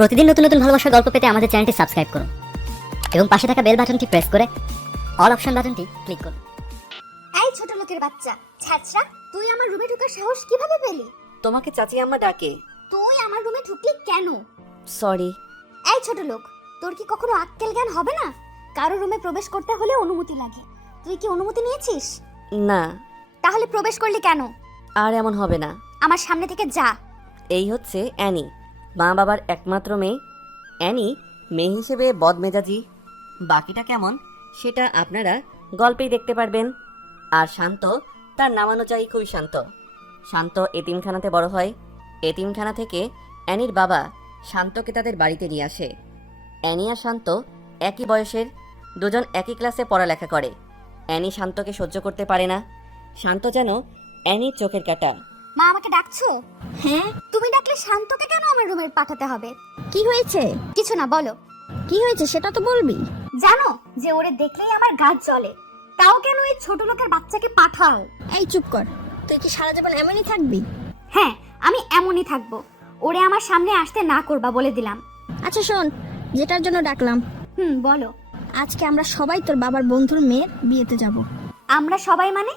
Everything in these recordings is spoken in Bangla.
প্রতিদিন নতুন নতুন ভালোবাসার গল্প পেতে আমাদের চ্যানেলটি সাবস্ক্রাইব করুন এবং পাশে থাকা বেল বাটনটি প্রেস করে অল অপশন বাটনটি ক্লিক করুন। এই ছোট লোকের বাচ্চা ছ্যাচরা, তুই আমার রুমে ঢোকার সাহস কিভাবে পেলি? তোমাকে চাচি আম্মা ডাকে। তুই আমার রুমে ঢুকলি কেন? সরি। এই ছোট লোক, তোর কি কখনো আক্কেল জ্ঞান হবে না? কারো রুমে প্রবেশ করতে হলে অনুমতি লাগে। তুই কি অনুমতি নিয়েছিস? না। তাহলে প্রবেশ করলি কেন? আর এমন হবে না। আমার সামনে থেকে যা। এই হচ্ছে অ্যানি, মা বাবার একমাত্র মেয়ে। অ্যানি মেয়ে হিসেবে বদমেজাজি, বাকিটা কেমন সেটা আপনারা গল্পেই দেখতে পারবেন। আর শান্ত, তার নাম অনুযায়ী খুবই শান্ত। শান্ত এতিমখানাতে বড় হয়। এতিমখানা থেকে অ্যানির বাবা শান্তকে তাদের বাড়িতে নিয়ে আসে। অ্যানি আর শান্ত একই বয়সের, দুজন একই ক্লাসে পড়ালেখা করে। অ্যানি শান্তকে সহ্য করতে পারে না। শান্ত যেন অ্যানির চোখের কাঁটা। মা, আমাকে ডাকছো? হ্যাঁ। তুমি ডাকলে শান্তকে কেন আমার রুমে পাঠাতে হবে? কি হয়েছে? কিছু না, বলো। কি হয়েছে সেটা তো বলবি। জানো যে ওরে দেখলেই আমার গা জ্বলে, তাও কেন এই ছোট লোকের বাচ্চাকে পাঠাও? এই চুপ কর, তুই কি সারা জীবন এমনই থাকবি? হ্যাঁ, আমি এমনই থাকবো। ওরে আমার সামনে আসতে না করবা বলে দিলাম। আচ্ছা শোন, যেটার জন্য ডাকলাম, বলো। আজকে আমরা সবাই তোর বাবার বন্ধুর মেয়ের বিয়েতে যাব। আমরা সবাই মানে?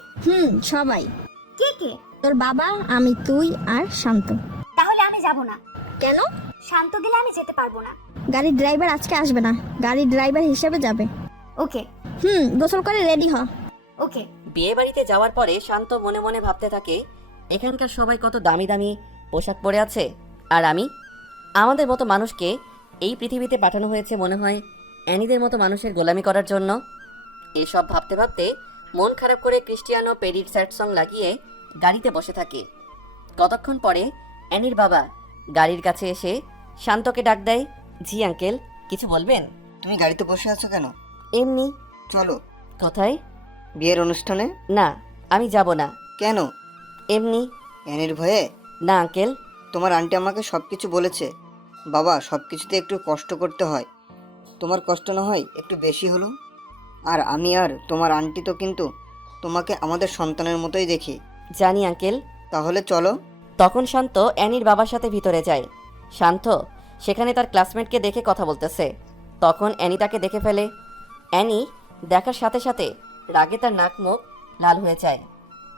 সবাই। কে কে? তোর বাবা, আমি, তুই আর শান্ত। তাহলে আমি যাব না। কেন? শান্ত গেলে আমি যেতে পারবো না। গাড়ির ড্রাইভার আজকে আসবে না, গাড়ির ড্রাইভার হিসেবে যাবে। ওকে। গোসল করে রেডি হ। ওকে। বিয়ে বাড়িতে যাওয়ার পরে শান্ত মনে মনে ভাবতে থাকে, এখানকার সবাই কত দামি দামি পোশাক পরে আছে, আর আমি, আমাদের মতো মানুষকে এই পৃথিবীতে পাঠানো হয়েছে মনে হয় অ্যানিদের মতো মানুষের গোলামি করার জন্য। এসব ভাবতে ভাবতে মন খারাপ করে ক্রিস্টিয়ানো পেরির স্যাড সং লাগিয়ে গাড়িতে বসে থাকে। কতক্ষণ পরে অ্যানির বাবা গাড়ির কাছে এসে শান্তকে ডাক দেয়। জি আঙ্কেল, কিছু বলবেন? তুমি গাড়িতে বসে আছো কেন? এমনি। চলো। কোথায়? বিয়ের অনুষ্ঠানে। না, আমি যাব না। কেন? এমনি। অ্যানির ভয়ে? না আঙ্কেল। তোমার আন্টি আমাকে সব কিছু বলেছে। বাবা, সব কিছুতে একটু কষ্ট করতে হয়। তোমার কষ্ট না হয় একটু বেশি হলো। আর আমি আর তোমার আন্টি তো কিন্তু তোমাকে আমাদের সন্তানের মতোই দেখি। জানি আঙ্কেল। তাহলে চলো। তখন শান্ত অ্যানির বাবার সাথে ভিতরে যায়। শান্ত সেখানে তার ক্লাসমেটকে দেখে কথা বলতেছে। তখন অ্যানি তাকে দেখে ফেলে। অ্যানি দেখার সাথে সাথে রাগে তার নাক মুখ লাল হয়ে যায়।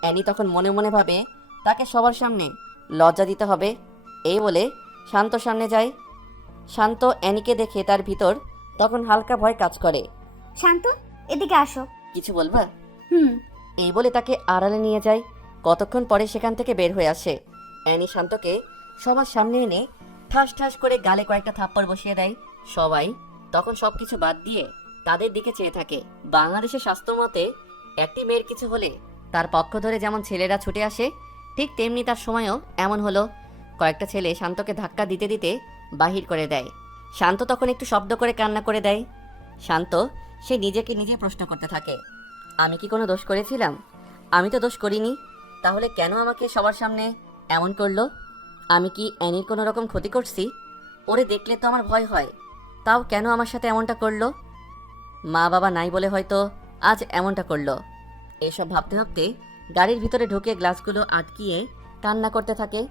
অ্যানি তখন মনে মনে ভাবে তাকে সবার সামনে লজ্জা দিতে হবে। এই বলে শান্ত সামনে যায়। শান্ত অ্যানিকে দেখে তার ভিতর তখন হালকা ভয় কাজ করে। শান্ত, এদিকে আসো। কিছু বলবা? হুম। এই বলে তাকে আড়ালে নিয়ে যায়। কতক্ষণ পরে সেখান থেকে বের হয়ে আসে। অ্যানি শান্তকে সবার সামনে এনে ঠাস ঠাস করে গালে কয়েকটা থাপ্পড় বসিয়ে দেয়। সবাই তখন সবকিছু বাদ দিয়ে তাদের দিকে চেয়ে থাকে। বাংলাদেশের স্বাস্থ্য মতে একটি মেয়ের কিছু হলে তার পক্ষ ধরে যেমন ছেলেরা ছুটে আসে, ঠিক তেমনি তার সময়ও এমন হলো। কয়েকটা ছেলে শান্তকে ধাক্কা দিতে দিতে বাহির করে দেয়। শান্ত তখন একটু শব্দ করে কান্না করে দেয়। শান্ত সে নিজেকে নিজে প্রশ্ন করতে থাকে, আমি কি কোনো দোষ করেছিলাম? আমি তো দোষ করিনি, তাহলে কেন আমাকে সবার সামনে এমন করলো? আমি কি অ্যানির কোনো রকম ক্ষতি করছি? ওরে দেখলে তো আমার ভয় হয়, তাও কেন আমার সাথে এমনটা করলো? মা বাবা নাই বলে হয়তো আজ এমনটা করলো। এসব ভাবতে ভাবতে গাড়ির ভিতরে ঢুকে গ্লাসগুলো আটকিয়ে কান্না করতে থাকে।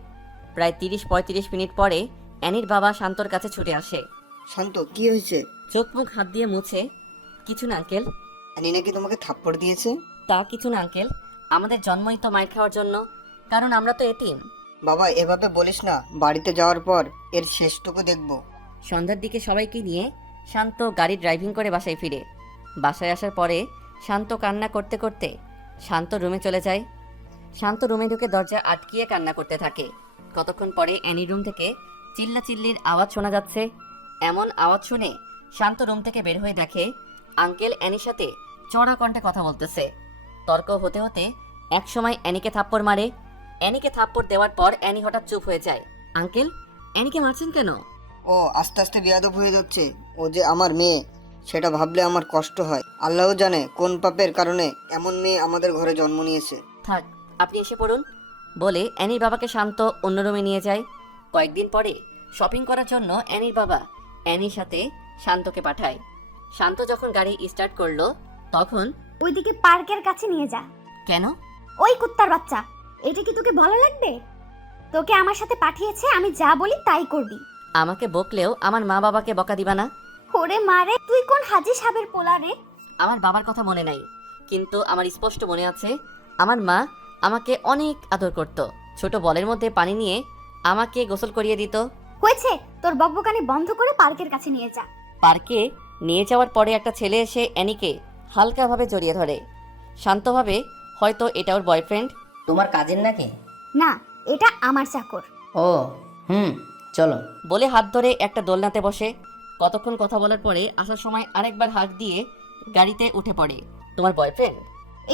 প্রায় 30-35 মিনিট পরে অ্যানির বাবা শান্তর কাছে ছুটে আসে। শান্ত, কি হয়েছে? চোখ মুখ হাত দিয়ে মুছে, কিছু না আঙ্কেল। অ্যানি নাকি তোমাকে থাপ্পড় দিয়েছে? তা কিছু না আঙ্কেল, আমাদের জন্মই তো মাইর খাওয়ার জন্য, কারণ আমরা তো এতিম। বাবা, এভাবে বলিস না। বাড়িতে যাওয়ার পর এর শেষটুকু দেখবো। সন্ধ্যার দিকে সবাইকে নিয়ে শান্ত গাড়ি ড্রাইভিং করে বাসায় ফিরে। বাসায় আসার পরে শান্ত কান্না করতে করতে শান্ত রুমে চলে যায়। শান্ত রুমে ঢুকে দরজা আটকিয়ে কান্না করতে থাকে। কতক্ষণ পরে অ্যানির রুম থেকে চিল্লাচিল্লির আওয়াজ শোনা যাচ্ছে। এমন আওয়াজ শুনে শান্ত রুম থেকে বের হয়ে দেখে আঙ্কেল অ্যানির সাথে চড়া কণ্ঠে কথা বলতেছে। তর্ক হতে হতে একসময় অ্যানিকে থাপ্পড় মারে। অ্যানিকে থাপ্পড় দেওয়ার পর অ্যানি হঠাৎ চুপ হয়ে যায়। আঙ্কেল, অ্যানিকে মারছেন কেন? ও আস্তে আস্তে বেয়াদব হয়ে যাচ্ছে। ও যে আমার মেয়ে সেটা ভাবলে আমার কষ্ট হয়। আল্লাহ জানে কোন পাপের কারণে এমন মেয়ে আমাদের ঘরে জন্ম নিয়েছে। থাক, আপনি এসে পড়ুন বলে অ্যানির বাবাকে শান্ত অন্য রুমে নিয়ে যায়। কয়েকদিন পরে শপিং করার জন্য অ্যানির বাবা অ্যানির সাথে শান্তকে পাঠায়। শান্ত যখন গাড়ি স্টার্ট করলো তখন, ওইদিকে পার্কের কাছে নিয়ে যা। কেন? ওই কুত্তার বাচ্চা, এটা কি তোকে ভালো লাগবে? তোকে আমার সাথে পাঠিয়েছে, আমি যা বলি তাই করবি। আমাকে বকলেও আমার মা বাবাকে বকা দিবা না? ওরে মারে, তুই কোন হাজি সাহেবের পোলা রে? আমার বাবার কথা মনে নাই, কিন্তু আমার স্পষ্ট মনে আছে আমার মা আমাকে অনেক আদর করত। ছোট বলের মধ্যে পানি নিয়ে আমাকে গোসল করিয়ে দিত। হয়েছে, তোর বকবকানি বন্ধ করে পার্কের কাছে নিয়ে যা। পার্কে নিয়ে যাওয়ার পরে একটা ছেলে এসে অ্যানিকে হালকাভাবে জড়িয়ে ধরে। শান্তভাবে, হয়তো এটা ওর বয়ফ্রেন্ড। তোমার কাজের নাকি? না, এটা আমার চাকর। ও চলো। বলে হাত ধরে একটা দোলনাতে বসে। কতক্ষণ কথা বলার পরে আসার সময় আরেকবার হাত দিয়ে গাড়িতে উঠে পড়ে। তোমার বয়ফ্রেন্ড?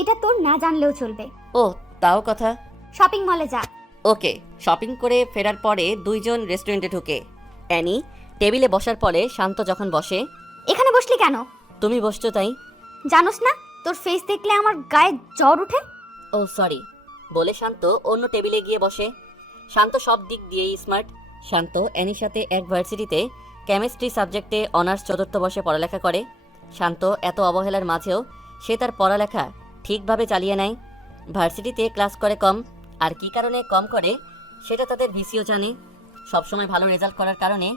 এটা তোর না জানলেও চলবে। ও, তাও কথা। শপিং মলে যা। ওকে। শপিং করে ফেরার পরে দুইজন রেস্টুরেন্টে ঢুকে। অ্যানি টেবিলে বসার পরে শান্ত যখন বসে। এখানে বসলি কেন? তুমি বসছো তাই। জানোস না তোর ফেস দেখলে আমার গায়ে জ্বর ওঠে? ও সরি বলে শান্ত অন্য টেবিলে গিয়ে বসে। শান্ত সব দিক দিয়েই স্মার্ট। শান্ত অ্যানির সাথে এক ভার্সিটিতে কেমিস্ট্রি সাবজেক্টে অনার্স 4th বর্ষে পড়ালেখা করে। শান্ত এত অবহেলার মাঝেও সে তার পড়ালেখা ঠিকভাবে চালিয়ে নেয়। ভার্সিটিতে ক্লাস করে কম, আর কি কারণে কম করে সেটা তাদের ভিসিও জানে। সবসময় ভালো রেজাল্ট করার কারণে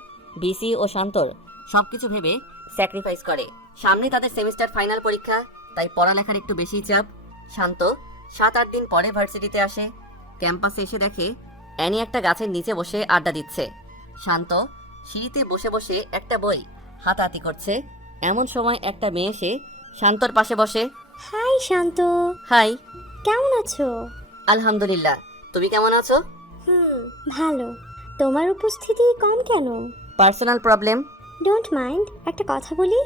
ভিসি ও শান্তর সবকিছু ভেবে স্যাক্রিফাইস করে। সামনে তাদের সেমিস্টার ফাইনাল পরীক্ষা, তাই পড়ালেখার একটু বেশিই চাপ। শান্ত 7-8 দিন পরে ভার্সিটিতে আসে। ক্যাম্পাসে এসে দেখে অ্যানি একটা গাছের নিচে বসে আড্ডা দিচ্ছে। শান্ত সিঁড়িতে বসে বসে একটা বই হাতাহাতি করছে। এমন সময় একটা মেয়ে এসে শান্তর পাশে বসে। হাই শান্ত, হাই। কেমন আছো? আলহামদুলিল্লাহ, তুমি কেমন আছো? ভালো। তোমার উপস্থিতি কম কেন? Personal problem. ডোন্ট মাইন্ড, একটা কথা বলি।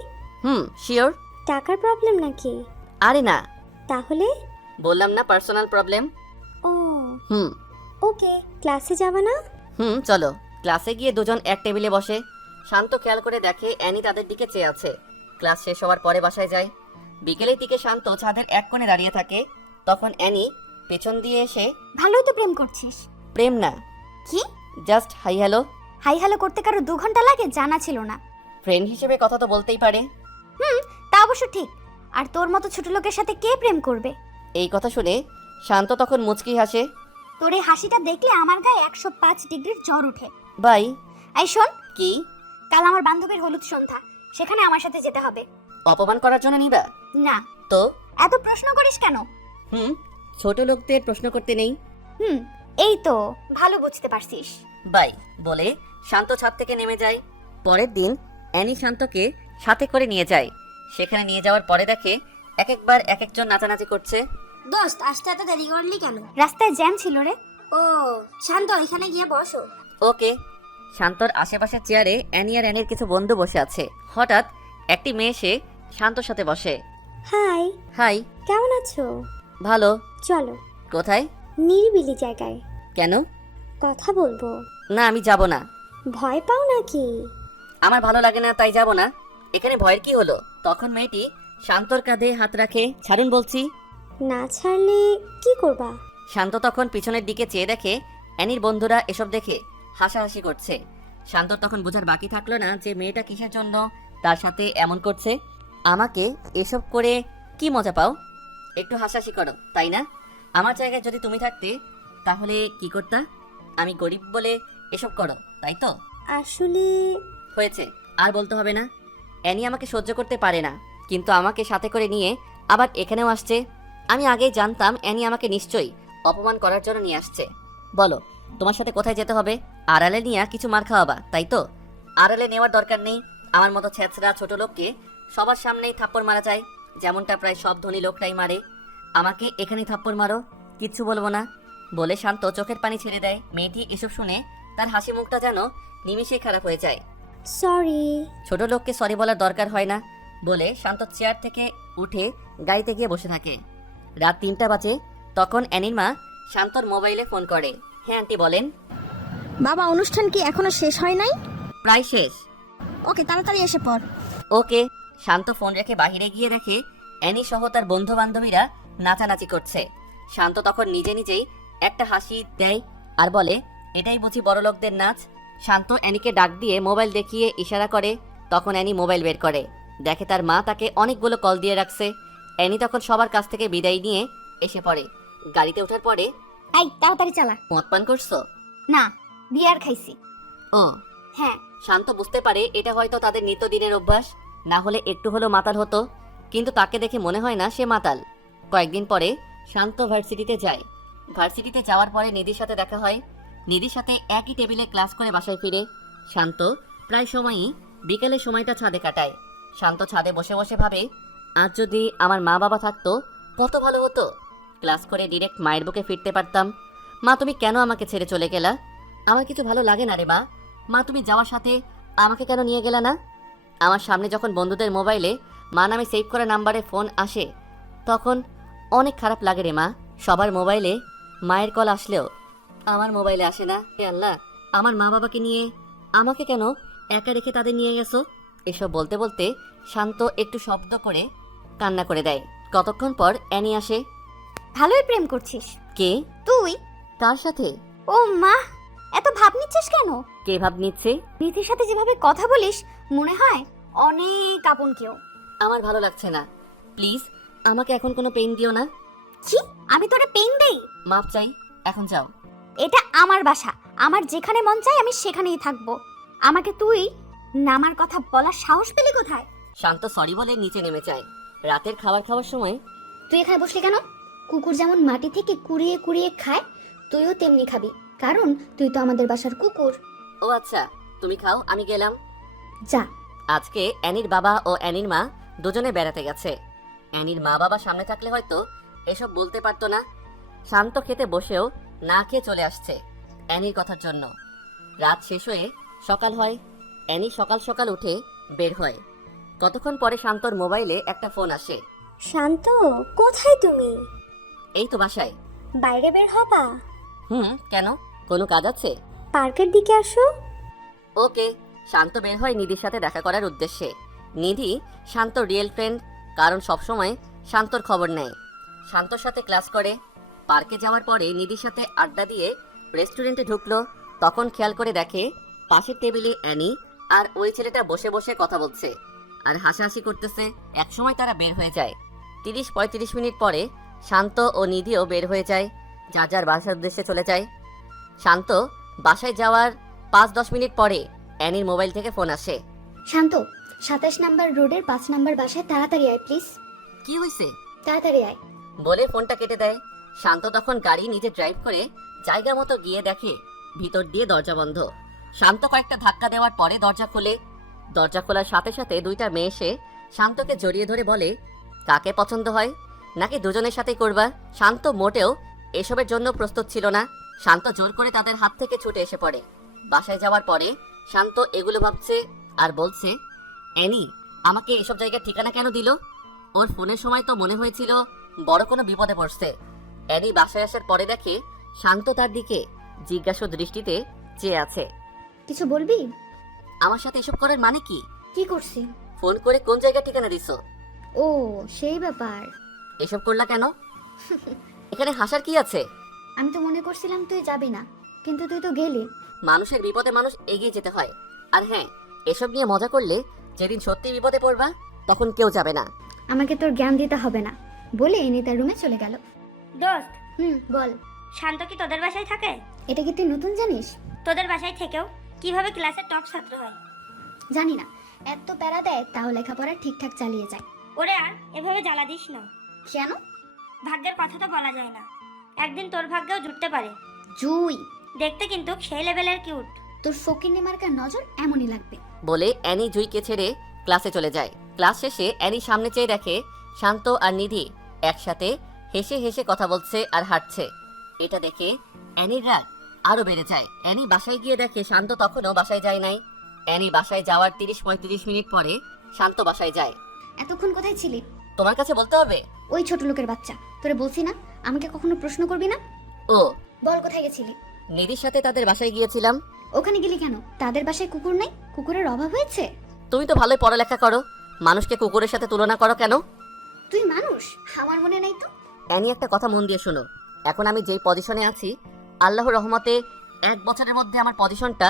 শিওর। টাকার প্রবলেম নাকি? আরে না, তাহলে? বললাম না পার্সোনাল প্রবলেম। ও হুম ওকে, ক্লাসে যাবা না? চলো। ক্লাসে গিয়ে দুজন এক টেবিলে বসে। শান্ত খেয়াল করে দেখে অ্যানি তাদের দিকে চেয়ে আছে। ক্লাস শেষ হওয়ার পরে বাসায় যায়। বিকেলের দিকে শান্ত ছাদের এক কোণে দাঁড়িয়ে থাকে। তখন অ্যানি পেছন দিয়ে এসে। ভালোই তো প্রেম করছিস। প্রেম না, কি? Just hi hello. Hi hello করতে কারো 2 ঘন্টা লাগে জানা ছিল না। ফ্রেন্ড হিসেবে কথা তো বলতেই পারে। তা অবশ্য ঠিক। আর তোর মতো ছোট লোকের সাথে কে প্রেম করবে? এই কথা শুনে শান্ত তখন মুচকি হাসে। তোর এই হাসিটা দেখলে আমার গায়ে 105 ডিগ্রির জ্বর ওঠে। বাই। এই শোন, কি? কাল আমার বান্ধবীর হলুদ সন্ধ্যা, সেখানে আমার সাথে যেতে হবে। অপমান করার জন্য নিবা? না। তো এত প্রশ্ন করিস কেন? ছোট লোকদের প্রশ্ন করতে নেই। এই তো ভালো বুঝতে পারছিস। বাই বলে শান্ত ছাদ থেকে নেমে যায়। পরের দিন অ্যানি শান্তকে সাথে করে নিয়ে যায়। সেখানে নিয়ে যাওয়ার পরে দেখে একবার এক একজন নাচানাচি করছে। দোস্ত, আসতে এত দেরি করলি কেন? রাস্তায় জ্যাম ছিল রে। ও শান্ত, এখানে গিয়ে বসো। ওকে। শান্তর আশেপাশের চেয়ারে অ্যানি আর অ্যানির কিছু বন্ধু বসে আছে। হঠাৎ একটি মেয়ে এসে শান্তর সাথে বসে। হাই। হাই। কেমন আছো? ভালো। চলো কোথায়? নিরিবিলি জায়গায়। কেন? কথা বলবো। না, আমি যাব না। ভয় পাও নাকি? আমার ভালো লাগে না, তাই যাব না। এখানে ভয়ের কি হলো? তখন মেয়েটি শান্তর কাঁধে হাত রাখে। ছাড়ুন বলছি। না ছাড়লে কি করবা? শান্ত তখন পিছনের দিকে চেয়ে দেখে অ্যানির বন্ধুরা এসব দেখে হাসাহাসি করছে। শান্তর তখন বোঝার বাকি থাকলো না যে মেয়েটা কিসের জন্য তার সাথে এমন করছে। আমাকে এসব করে কি মজা পাও? একটু হাসাহাসি করো, তাই না? আমার জায়গায় যদি তুমি থাকতে তাহলে কি করতা? আমি গরিব বলে এসব করো, তাই তো? আসলে হয়েছে, আর বলতে হবে না। অ্যানি আমাকে সহ্য করতে পারে না, কিন্তু আমাকে সাথে করে নিয়ে আবার এখানেও আসছে। আমি আগেই জানতাম অ্যানি আমাকে নিশ্চয়ই অপমান করার জন্য নিয়ে আসছে। বলো, তোমার সাথে কোথায় যেতে হবে? আড়ালে নিয়ে কিছু মার খাওয়াবা, তাই তো? আড়ালে নেওয়ার দরকার নেই। আমার মতো ছেঁচড়া ছোট লোককে সবার সামনেই থাপ্পড় মারা যায়, যেমনটা প্রায় সব ধনী লোকরাই মারে। আমাকে এখানেই থাপ্পড় মারো, কিচ্ছু বলবো না। বলে শান্ত চোখের পানি ছেড়ে দেয়। মেয়েটি এসব শুনে তার হাসি মুখটা যেন নিমিষেই খারাপ হয়ে যায়। সরি। ছোট লোককে সরি বলার দরকার হয় না বলে শান্ত চেয়ার থেকে উঠে গাড়িতে গিয়ে বসে থাকে। রাত 3টা বাজে। তখন অ্যানির মা শান্তর মোবাইলে ফোন করে। হ্যাঁ আন্টি, বলেন। বাবা, অনুষ্ঠান কি এখনো শেষ হয় নাই? প্রায় শেষ। ওকে, তাড়াতাড়ি এসে পড়। ওকে। শান্ত ফোন রেখে বাহিরে গিয়ে দেখে অ্যানি সহ তার বন্ধু বান্ধবীরা নাচানাচি করছে। শান্ত তখন নিজে নিজেই একটা হাসি দেয় আর বলে, এটাই বুঝি বড়লোকদের নাচ। শান্ত অ্যানিকে ডাক দিয়ে মোবাইল দেখিয়ে ইশারা করে। তখন অ্যানি মোবাইল বের করে, দেখে তার মা তাকে অনেকগুলো কল দিয়ে রাখছে। অ্যানি তখন সবার কাছ থেকে বিদায় নিয়ে এসে পড়ে। গাড়িতে ওঠার পরে, এই তাড়াতাড়ি চালা। মদ পান করছো? না, বিয়ার খাইছি। ও হ্যাঁ। শান্ত বুঝতে পারে এটা হয়তো তাদের নিত্যদিনের অভ্যাস, না হলে একটু হলেও মাতাল হতো, কিন্তু তাকে দেখে মনে হয় না সে মাতাল। কয়েকদিন পরে শান্ত ভার্সিটিতে যায়। ভার্সিটিতে যাওয়ার পরে নিধির সাথে দেখা হয়। নিধির সাথে একই টেবিলে ক্লাস করে বাসায় ফিরে। শান্ত প্রায় সময়ই বিকেলের সময়টা ছাদে কাটায়। শান্ত ছাদে বসে বসে ভাবে, আজ যদি আমার মা বাবা থাকতো কত ভালো হতো। ক্লাস করে ডিরেক্ট মায়ের বুকে ফিরতে পারতাম। মা, তুমি কেন আমাকে ছেড়ে চলে গেলা? আমার কিছু ভালো লাগে না রে মা। মা, তুমি যাওয়ার সাথে আমাকে কেন নিয়ে গেলা না? আমার সামনে যখন বন্ধুদের মোবাইলে মা নামে সেভ করা নাম্বারে ফোন আসে তখন অনেক খারাপ লাগে রে মা। সবার মোবাইলে মায়ের কল আসলেও আমার মোবাইলে আসে না। হে আল্লাহ, আমার মা বাবাকে নিয়ে আমাকে কেন একা রেখে তাদের নিয়ে গেছো? এসব বলতে বলতে শান্ত একটু শব্দ করে কান্না করে দেয়। কতক্ষণ পর অ্যানি আসে। ভালোই প্রেম করছিস কে? তুই। তার সাথে? ও মা, এত ভাব নিচ্ছিস কেন? কে ভাব নিচ্ছে? নিধির সাথে যেভাবে কথা বলিস মনে হয় অনেক আপন কেউ। আমার ভালো লাগছে না, প্লিজ আমাকে এখন কোনো পেইন দিও না। কি? আমি তোরে পেইন দেই? মাপ চাই, এখন যাও। এটা আমার বাসা, আমার যেখানে মন চায় আমি সেখানেই থাকবো। আমাকে তুই নামার কথা বলার সাহস পেলি কোথায়? শান্ত সরি বলে নিচে নেমে যায়। রাতের খাবার খাওয়ার সময় তুই এখানে বসলি কেন? কুকুর যেমন মাটি থেকে কুড়িয়ে কুড়িয়ে খায়, তুইও তেমনি খাবি, কারণ তুই তো আমাদের বাসার কুকুর। ও আচ্ছা, তুমি খাও, আমি গেলাম। যা। আজকে অ্যানির বাবা ও অ্যানির মা দুজনে বেড়াতে গেছে। অ্যানির মা বাবা সামনে থাকলে হয়তো এসব বলতে পারতো না। শান্ত খেতে বসেও না খেয়ে চলে আসছে অ্যানির কথার জন্য। রাত শেষ হয়ে সকাল হয়। অ্যানি সকাল সকাল উঠে বের হয়। কতক্ষণ পরে শান্তর মোবাইলে একটা ফোন আসে। শান্ত, কোথায় তুমি? এই তো বাসায়। বাইরে বের হবা? কেন, কোনো কাজ আছে? পার্কের দিকে আসো। ওকে। শান্ত বের হয় নিধির সাথে দেখা করার উদ্দেশ্যে। নিধি শান্তর রিয়েল ফ্রেন্ড, কারণ সবসময় শান্তর খবর নেয়। শান্তর সাথে ক্লাস করে। পার্কে যাওয়ার পরে নিধির সাথে আড্ডা দিয়ে রেস্টুরেন্টে ঢুকলো। তখন খেয়াল করে দেখে পাশের টেবিলে অ্যানি আর ওই ছেলেটা বসে বসে কথা বলছে আর হাসাহাসি করতেছে। একসময় তারা বের হয়ে যায়। 30-35 মিনিট পরে শান্ত ও নিধিও বের হয়ে যায়, যার যার বাসার উদ্দেশ্যে চলে যায়। শান্ত বাসায় যাওয়ার 5-10 মিনিট পরে অ্যানির মোবাইল থেকে ফোন আসে। শান্ত, 27 নাম্বার রোডের 5 নাম্বার বাসায় তাড়াতাড়ি আয় প্লিজ। কি হয়েছে? তাড়াতাড়ি আয়। বলে ফোনটা কেটে দেয়। শান্ত তখন গাড়ি নিজে ড্রাইভ করে জায়গা মতো গিয়ে দেখে ভিতর দিয়ে দরজা বন্ধ। শান্ত কয়েকটা ধাক্কা দেওয়ার পরে দরজা খোলে। দরজা খোলার সাথে সাথে দুইটা মেয়ে এসে শান্তকে জড়িয়ে ধরে বলে, কাকে পছন্দ হয়, নাকি দুজনের সাথেই করবা? শান্ত মোটেও এসবের জন্য প্রস্তুত ছিল না। শান্ত জোর করে তাদের হাত থেকে ছুটে এসে পড়ে। বাসায় যাওয়ার পরে শান্ত এগুলো ভাবছে আর বলছে, অ্যানি আমাকে এসব জায়গার ঠিকানা কেন দিল? ওর ফোনের সময় তো মনে হয়েছিল বড় কোনো বিপদে পড়ছে। অ্যানি বাসায় আসার পরে দেখে শান্ত তার দিকে জিজ্ঞাসু দৃষ্টিতে চেয়ে আছে। কিছু বলবি? আমার সাথে এসব করার মানে কি? কি করছি? ফোন করে কোন জায়গার ঠিকানা দিছো? ও, সেই ব্যাপার। এসব করলা কেন? এখানে হাসার কি আছে? আমি তো মনে করছিলাম তুই যাবি না, কিন্তু তুই তো গেলি। মানুষের বিপদে মানুষ এগিয়ে যেতে হয়। আর হ্যাঁ, এসব নিয়ে মজা করলে যেদিন সত্যি বিপদে পড়বা তখন কেউ যাবে না। আমাকে তোর জ্ঞান দিতে হবে না বলে এনে তার রুমে চলে গেল। দোস্ত, বল। শান্ত কি তোদের বাসায় থাকে? এটা কি তুই নতুন জানিস? তোদের বাসায় থেকেও কিভাবে ক্লাসের টপ ছাত্র হয়? জানি না, এত প্যারা দেয় তাও লেখাপড়া ঠিকঠাক চালিয়ে যায়। ওরে আর এভাবে জ্বালা দিস না। কেন? ভাগ্যের কথা তো বলা যায় না, একদিন তোর ভাগ্যেও জুটতে পারে। জুই, দেখতে কিন্তু সেই লেভেলের কিউট। তোর ফকিন্নি মার্কার নজর এমনই লাগবে। বলে অ্যানি জুইকে ছেড়ে ক্লাসে চলে যায়। ক্লাস শেষে অ্যানি সামনে চেয়ে দেখে শান্ত আর নিধি একসাথে হেসে হেসে কথা বলছে আর হাঁটছে। এটা দেখে অ্যানির রাগ আরো বেড়ে যায়। অ্যানি বাসায় গিয়ে দেখে শান্ত তখনও বাসায় যায় নাই। অ্যানি বাসায় যাওয়ার 30-35 মিনিট পরে শান্ত বাসায় যায়। এতক্ষণ কোথায় ছিলি? তোমার কাছে বলতে হবে? ওই ছোট লোকের বাচ্চা, তোরে বলছি না আমাকে কখনো প্রশ্ন করবি না। ও, বল কোথায় গেছিলি? নিধির সাথে তাদের বাসায় গিয়েছিলাম। ওখানে গেলি কেন? তাদের বাসায় কুকুর নাই? কুকুরের অভাব হয়েছে? তুমি তো ভালোই পড়ালেখা করো, মানুষকে কুকুরের সাথে তুলনা করো কেন? তুই মানুষ, আমার মনে নাই তো। অ্যানি একটা কথা মন দিয়ে শোনো, এখন আমি যেই পজিশনে আছি আল্লাহর রহমতে 1 বছরের মধ্যে আমার পজিশনটা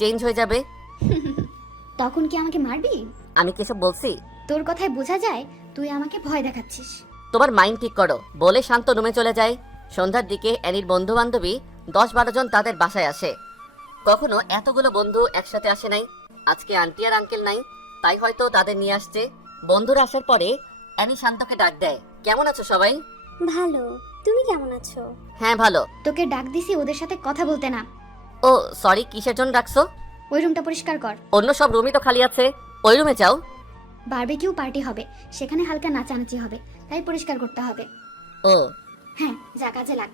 চেঞ্জ হয়ে যাবে। তখন কি আমাকে মারবি? আমি কি এসব বলছি? তোর কথায় বোঝা যায় তুই আমাকে ভয় দেখাচ্ছিস। তোমার মাইন্ড ঠিক করো। বলে শান্ত রুমে চলে যায়। সন্ধ্যার দিকে অ্যানির বন্ধু বান্ধবী 10-12 জন তাদের বাসায় আসে। কখনো এতগুলো বন্ধু একসাথে আসে নাই। আজকে আন্টি আর আঙ্কেল নাই, তাই হয়তো তাদের নিয়ে আসছে। বন্ধুরা আসার পরে অ্যানি শান্তকে ডাক দেয়, কেমন আছো সবাই? ভালো, তুমি কেমন আছো? হ্যাঁ ভালো। তোকে ডাক দিছি ওদের সাথে কথা বলতে না। ও সরি, কিসের জন্য ডাকছো? ওই রুমটা পরিষ্কার কর। অন্য সব রুমই তো খালি আছে, ওই রুমে যাও। বারবিকিউ পার্টি হবে, সেখানে হালকা নাচানাচি হবে, তাই পরিষ্কার করতে হবে। ও হ্যাঁ, যা কাজে লাগ।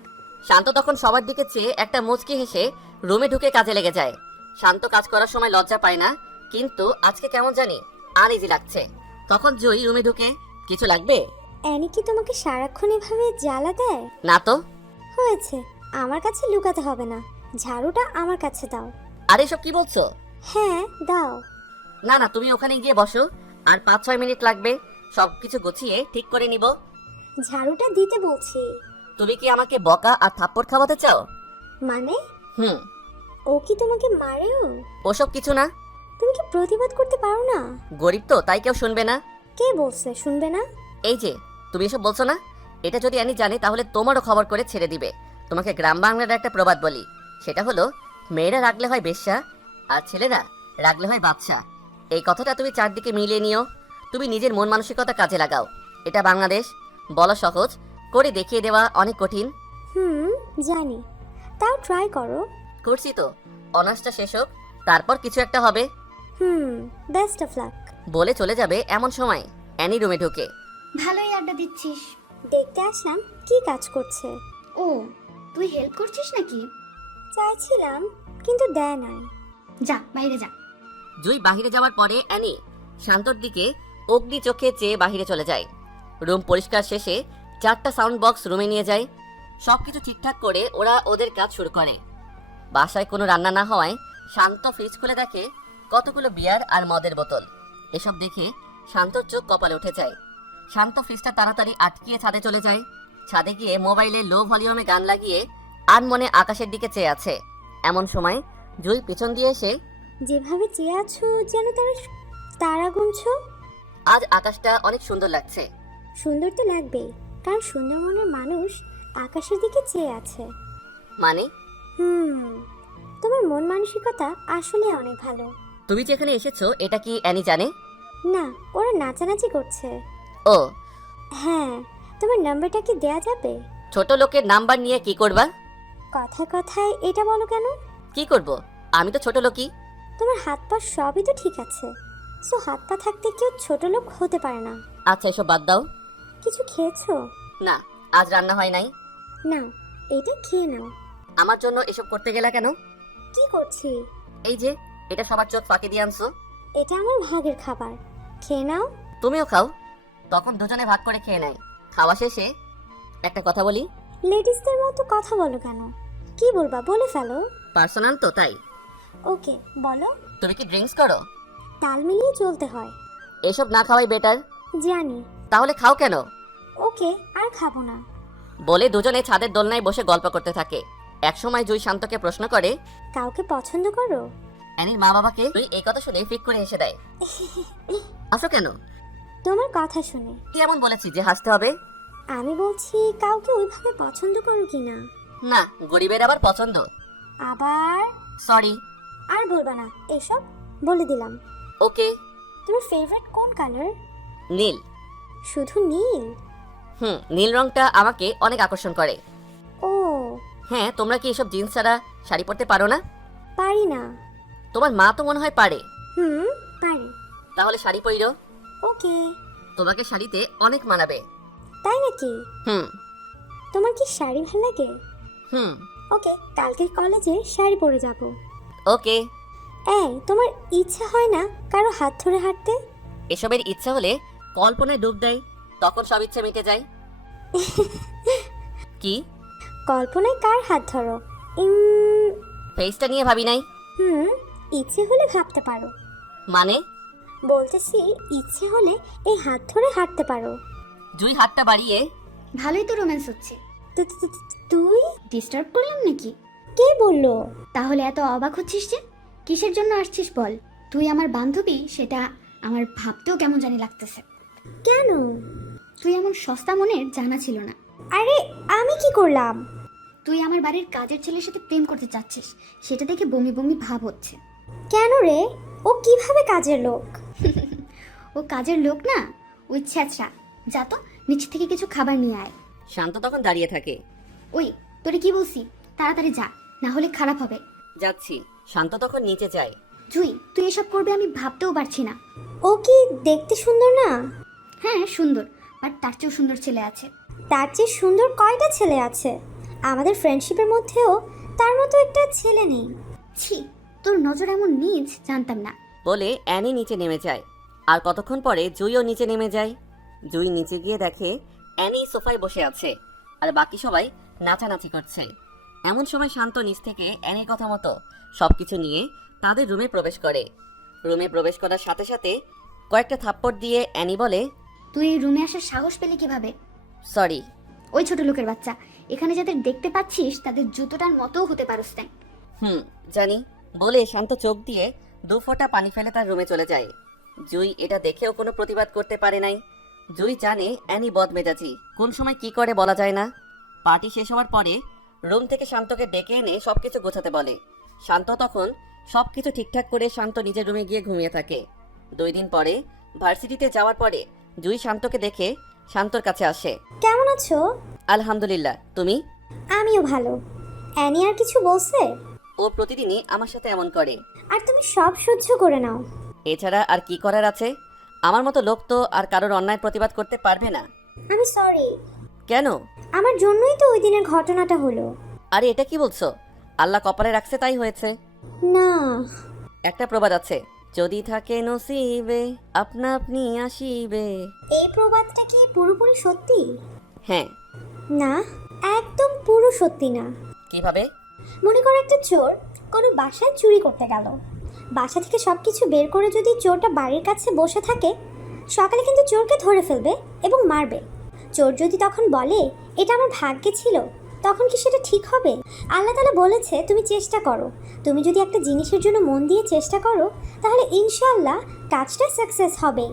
শান্ত তখন সবার দিকে চেয়ে একটা মুচকি হেসে রুমে ঢুকে কাজে লেগে যায়। শান্ত কাজ করার সময় লজ্জা পায় না, কিন্তু আজকে কেমন জানি আনইজি লাগছে। তখন জুই রুমে ঢুকে, কিছু লাগবে? অ্যানি কি তোমাকে সারাক্ষণ এভাবে জ্বালা দেয়? না তো। হয়েছে, আমার কাছে লুকাতে হবে না, ঝাড়ুটা আমার কাছে দাও। আরে এসব কি বলছো? হ্যাঁ দাও। না না, তুমি ওখানে গিয়ে বসো, আর 5-6 মিনিট লাগবে, সবকিছু গুছিয়ে ঠিক করে নিব। ঝাড়ুটা দিতে বলছি। তুমি কি আমাকে বকা আর থাপ্পড় খাওয়াতে চাও? মানে? হুম। ও কি তোমাকে মারেও? ওসব কিছু না। তুমি কি প্রতিবাদ করতে পারো না? গরিব তো, তাই কেউ শুনবে না। কে বলছে শুনবে না? এই যে তুমি এসব বলছো না, এটা যদি অ্যানি জানে তাহলে তোমারও খবর করে ছেড়ে দিবে। তোমাকে গ্রাম বাংলার একটা প্রবাদ বলি, সেটা হলো মেয়েরা রাগলে হয় বেশ্যা, আর ছেলেরা রাগলে হয় বাদশা। এই কথাটা তুমি চারদিকে মিলিয়ে নিও। তুমি নিজের মন মানসিকতা কাজে লাগাও। এটা বাংলাদেশ, বলা সহজ, করে দেখিয়ে দেওয়া অনেক কঠিন। জানি, তাও ট্রাই করো। করছি তো, অনার্সটা শেষ হোক, তারপর কিছু একটা হবে। Best of luck. বলে চলে যাবে এমন সময় অ্যানি রুমে ঢুকে। ভালোই আড্ডা দিচ্ছিস। দেখতে আসলাম কি কাজ করছে। ও, তুই হেল্প করছিস নাকি? চাইছিলাম, কিন্তু দেয় নাই। যা বাইরে যা। জুই বাহিরে যাওয়ার পরে অ্যানি শান্তর দিকে অগ্নি চোখে চেয়ে বাহিরে চলে যায়। রুম পরিষ্কার শেষে 4টা সাউন্ড বক্স রুমে নিয়ে যায়। সবকিছু ঠিকঠাক করে ওরা ওদের কাজ শুরু করে। বাসায় কোনো রান্না না হওয়ায় শান্ত ফ্রিজ খুলে দেখে কতগুলো বিয়ার আর মদের বোতল। এসব দেখে শান্তর চোখ কপালে উঠে যায়। শান্ত ফ্রিজটা তাড়াতাড়ি আটকিয়ে ছাদে চলে যায়। ছাদে গিয়ে মোবাইলে লো ভলিউমে গান লাগিয়ে আনমনে আকাশের দিকে চেয়ে আছে। এমন সময় জুই পেছন দিয়ে এসে, যেভাবে চেয়ে আছো যেন তারা গুনছো। আজ আকাশটা অনেক সুন্দর লাগছে। সুন্দর তো লাগবেই, কারণ সুন্দর মনের মানুষ আকাশের দিকে চেয়ে আছে। মানে? তোমার মন মানসিকতা আসলে অনেক ভালো। তুমি যেখানে এসেছো এটা কি অ্যানি জানে? না, ওরা নাচানাচি করছে। ও হ্যাঁ, তোমার নাম্বারটা কি দেয়া যাবে? ছোট লোকের নাম্বার নিয়ে কি করবা? কথায় কথায় এটা বলো কেন? কি করব, আমি তো ছোট লোকই। তোমার হাত পা সবই তো ঠিক আছে, সো হাত পা থাকতে কেউ ছোট লোক হতে পারে না। আচ্ছা এসব বাদ দাও। কিছু খেয়েছো? না, আজ রান্না হয় নাই। না, এটা খেয়ে নাও। আমার জন্য এসব করতে গেলা কেন? কি করছি? এই যে এটা সবার চোখ ফাঁকি দিয়ে আনছো। এটা আমার ভাগের খাবার, খেয়ে নাও। তুমিও খাও। তখন দুজনে ভাগ করে খেয়ে নেয়। খাওয়া শেষে একটা কথা বলি। লেডিসদের মতো কথা বলো কেন? কি বলবা বলে ফেলো। পার্সোনাল তো, তাই। ওকে বলো। তুমি কি ড্রিঙ্কস করো? তাল মিলিয়ে চলতে হয়। এসব না খাওয়াই বেটার। জানি। তাহলে খাও কেন? ওকে, আর খাবো না। বলে দুজনে ছাদের দোলনায় বসে গল্প করতে থাকে। একসময় জুই শান্তকে প্রশ্ন করে, কাউকে পছন্দ করো? অ্যানির মা বাবাকে তুই এই কথা শুনে ফিক করে হেসে দেয়। আসো কেন? তোমার কথা শুনে। কি এমন বলেছি যে হাসতে হবে? আমি বলছি কাউকে ওইভাবে পছন্দ করো কিনা। না, গরিবের আবার পছন্দ। আবার? সরি। আর বলবা না এসব, বলে দিলাম। ওকে। তোমার ফেভারিট কোন কালার? নীল। শুধু নীল? নীল রংটা আমাকে অনেক আকর্ষণ করে। ও হ্যাঁ, তোমরা কি এসব জিন্স ছাড়া শাড়ি পরতে পারো না? পারি না। তোমার মা তো মনে হয় পারে। পারি। তাহলে শাড়ি পরিরো। ওকে। তোমাকে শাড়িতে অনেক মানাবে। তাই নাকি? হুম। তোমার কি শাড়ি ভালো লাগে? হুম। ওকে, কালকে কলেজে শাড়ি পরে যাব। ওকে। এই, তোমার ইচ্ছা হয় না কারো হাত ধরে হাঁটতে? এসবের ইচ্ছা হলে কল্পনায় ডুব দেয়, তখন সব ইচ্ছে মিটে যায়। কি? কল্পনায় কার হাত ধরো? ফেসটা নিয়ে ভাবি নাই। ইচ্ছে হলে ভাবতে পারো। মানে? বলতেছি ইচ্ছে হলে এই হাত ধরে হাঁটতে পারো। জুই হাতটা বাড়িয়ে, ভালোই তো রোম্যান্স হচ্ছে। তুই ডিস্টার্ব করলাম নাকি? কে বললো? তাহলে এত অবাক হচ্ছিস যে? কিসের জন্য আসছিস বল? তুই আমার বান্ধবী, সেটা আমার ভাবতেও কেমন জানি লাগতেছে। কেন? তুই এমন সস্তা মনের জানা ছিল না। আরে আমি কি করলাম? তুই আমার বাড়ির কাজের ছেলের সাথে প্রেম করতে চাচ্ছিস, সেটা দেখে বমি বমি ভাব হচ্ছে। কেন রে? ও কিভাবে কাজের লোক? ও কাজের লোক না, ওই ছ্যাঁচড়া। যা তো নিচ থেকে কিছু খাবার নিয়ে আয়। শান্ত তখন দাঁড়িয়ে থাকে। ওই তোরে কি বলছি, তাড়াতাড়ি যা, না হলে খারাপ হবে। যাচ্ছি। শান্ত তখন নিচে যায়। জুই, তুই এসব করবে আমি ভাবতেও পারছি না। ও কি দেখতে সুন্দর না? হ্যাঁ সুন্দর, বাট তার চেয়েও সুন্দর ছেলে আছে। তার চেয়ে সুন্দর কয়টা ছেলে আছে? আমাদের ফ্রেন্ডশিপের মধ্যেও তার মতো একটা ছেলে নেই। ছি, তোর নজর এমন নিজ জানতাম না। বলে অ্যানি নিচে নেমে যায়। আর কতক্ষণ পরে জুইও নিচে নেমে যায়। জুই নিচে গিয়ে দেখে অ্যানি সোফায় বসে আছে আর বাকি সবাই নাচানাচি করছে। এমন সময় শান্ত নিচ থেকে অ্যানির কথা মতো সবকিছু নিয়ে তাদের রুমে প্রবেশ করে। রুমে প্রবেশ করার সাথে সাথে কয়েকটা থাপ্পড় দিয়ে অ্যানি বলে, তুই এই রুমে আসার সাহস পেলি কিভাবে? সরি। ওই ছোট লোকের বাচ্চা, এখানে যাদের দেখতে পাচ্ছিস তাদের জুতোটার মতো হতে পারস না। জানি। বলে শান্ত চোখ দিয়ে 2 ফোঁটা পানি ফেলে তার রুমে চলে যায়। জুই এটা দেখেও কোনো প্রতিবাদ করতে পারে নাই। জুই জানে অ্যানি বদমেজাজি, কোন সময় কি করে বলা যায় না। পার্টি শেষ হওয়ার পরে রুম থেকে শান্তকে ডেকে এনে সবকিছু গোছাতে বলে। শান্ত তখন সবকিছু ঠিকঠাক করে শান্ত নিজের রুমে গিয়ে ঘুমিয়ে থাকে। 2 দিন পরে ভার্সিটিতে যাওয়ার পরে জুই শান্তকে দেখে শান্তর কাছে আসে। কেমন আছো? আলহামদুলিল্লাহ, তুমি? আমিও ভালো। অ্যানি আর কিছু বলছে? ও প্রতিদিনই আমার সাথে এমন করে। আর তুমি সব সহ্য করে নাও? এছাড়া আর কি করার আছে? আমার মতো লোক তো আর কারোর অন্যায় প্রতিবাদ করতে পারবে না। আমি সরি। কেন? আমার জন্যই তো ওই দিনের ঘটনাটা হলো। আরে এটা কি বলছো? আল্লাহ কপালে রাখছে তাই হয়েছে। না, একটা প্রবাদ আছে, যদি থাকে নসিবে আপনা আপনি আসিবে। এই প্রবাদটা কি পুরোপুরি সত্যি? হ্যাঁ। না, একদম পুরো সত্যি না। কিভাবে? মনে করো একটা চোর কোনো বাসায় চুরি করতে গেল। বাসা থেকে সব কিছু বের করে যদি চোরটা বাড়ির কাছে বসে থাকে, সকালে কিন্তু চোরকে ধরে ফেলবে এবং মারবে। চোর যদি তখন বলে এটা আমার ভাগ্যে ছিল, তখন কি সেটা ঠিক হবে? আল্লাহ তাআলা বলেছে তুমি চেষ্টা করো। তুমি যদি একটা জিনিসের জন্য মন দিয়ে চেষ্টা করো, তাহলে ইনশাআল্লাহ কাজটা সাকসেস হবে।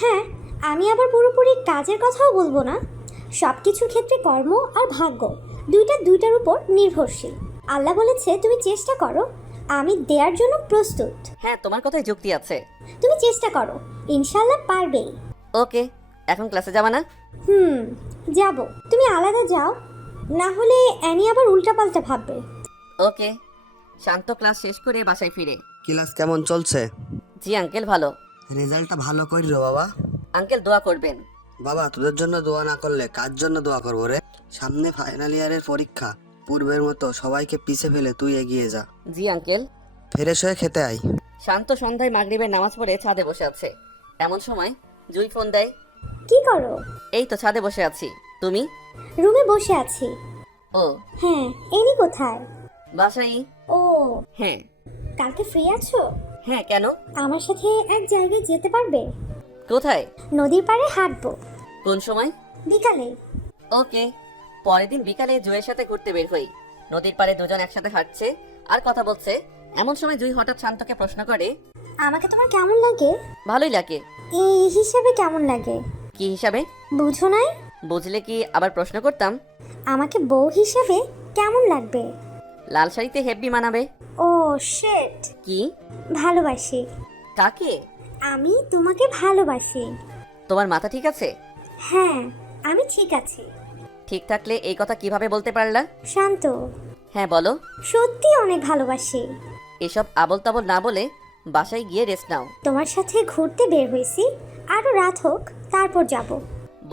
হ্যাঁ, আমি আবার পুরোপুরি কাজের কথাও বলবো না। সব কিছুর ক্ষেত্রে কর্ম আর ভাগ্য দুইটার উপর নির্ভরশীল। আল্লাহ বলেছে তুমি চেষ্টা করো, আমি দেওয়ার জন্য প্রস্তুত। হ্যাঁ, তোমার কথায় যুক্তি আছে। তুমি চেষ্টা করো, ইনশাআল্লাহ পারবেই। ওকে, এখন ক্লাসে যাবা না? যাব। তুমি আলাদা যাও, না হলে অ্যানি আবার উল্টাপাল্টা ভাববে। ওকে। শান্ত ক্লাস শেষ করে বাসায় ফিরে। ক্লাস কেমন চলছে? জি আঙ্কেল, ভালো। রেজাল্টটা ভালো করিল বাবা। আঙ্কেল দোয়া করবেন। বাবা, তোদের জন্য দোয়া না করলে কার জন্য দোয়া করবো রে? সামনে ফাইনাল ইয়ারের পরীক্ষা, পূর্বের মতো সবাইকে পিছে ফেলে তুই এগিয়ে যা। জি আঙ্কেল। ফ্রেশ হয়ে খেতে আয়। শান্ত সন্ধ্যায় মাগরিবের নামাজ পড়ে ছাদে বসে আছে। এমন সময় জুই ফোন দেয়। কি করো? এই তো ছাদে বসে আছি। তুমি? রুমে বসে আছি। ও হ্যাঁ, এনি কোথায়? বাসাই। ও, হ্যাঁ। কালকে ফ্রি আছো? হ্যাঁ, কেন? আমার সাথে এক জায়গায় যেতে পারবে? কোথায়? নদীর পাড়ে হাঁটবো। কোন সময়? বিকালে। ওকে। পরের দিন বিকালে জুইয়ের সাথে ঘুরতে বের হই। নদীর পাড়ে দুজন একসাথে হাঁটছে আর কথা বলছে। এমন সময় জুই হঠাৎ শান্তকে প্রশ্ন করে, আমাকে তোমার কেমন লাগে? ভালোই লাগে। এই হিসাবে কেমন লাগে? কি হিসাবে? বুঝো নাই? বুঝলে কি আবার প্রশ্ন করতাম? আমাকে বউ হিসাবে কেমন লাগবে? লাল শাড়িতে হেব্বি মানাবে। ও শিট। কি? ভালোবাসি। কাকে? আমি তোমাকে ভালোবাসি। তোমার মাথা ঠিক আছে? হ্যাঁ, আমি ঠিক আছি। ঠিক থাকলে এই কথা কিভাবে বলতে পারলা? শান্ত। হ্যাঁ বলো। সত্যি অনেক ভালোবাসি। এসব আবল তাবল না বলে বাসায় গিয়ে রেস্ট নাও। তোমার সাথে ঘুরতে বের হয়েছি, আরো রাত হোক তারপর যাব।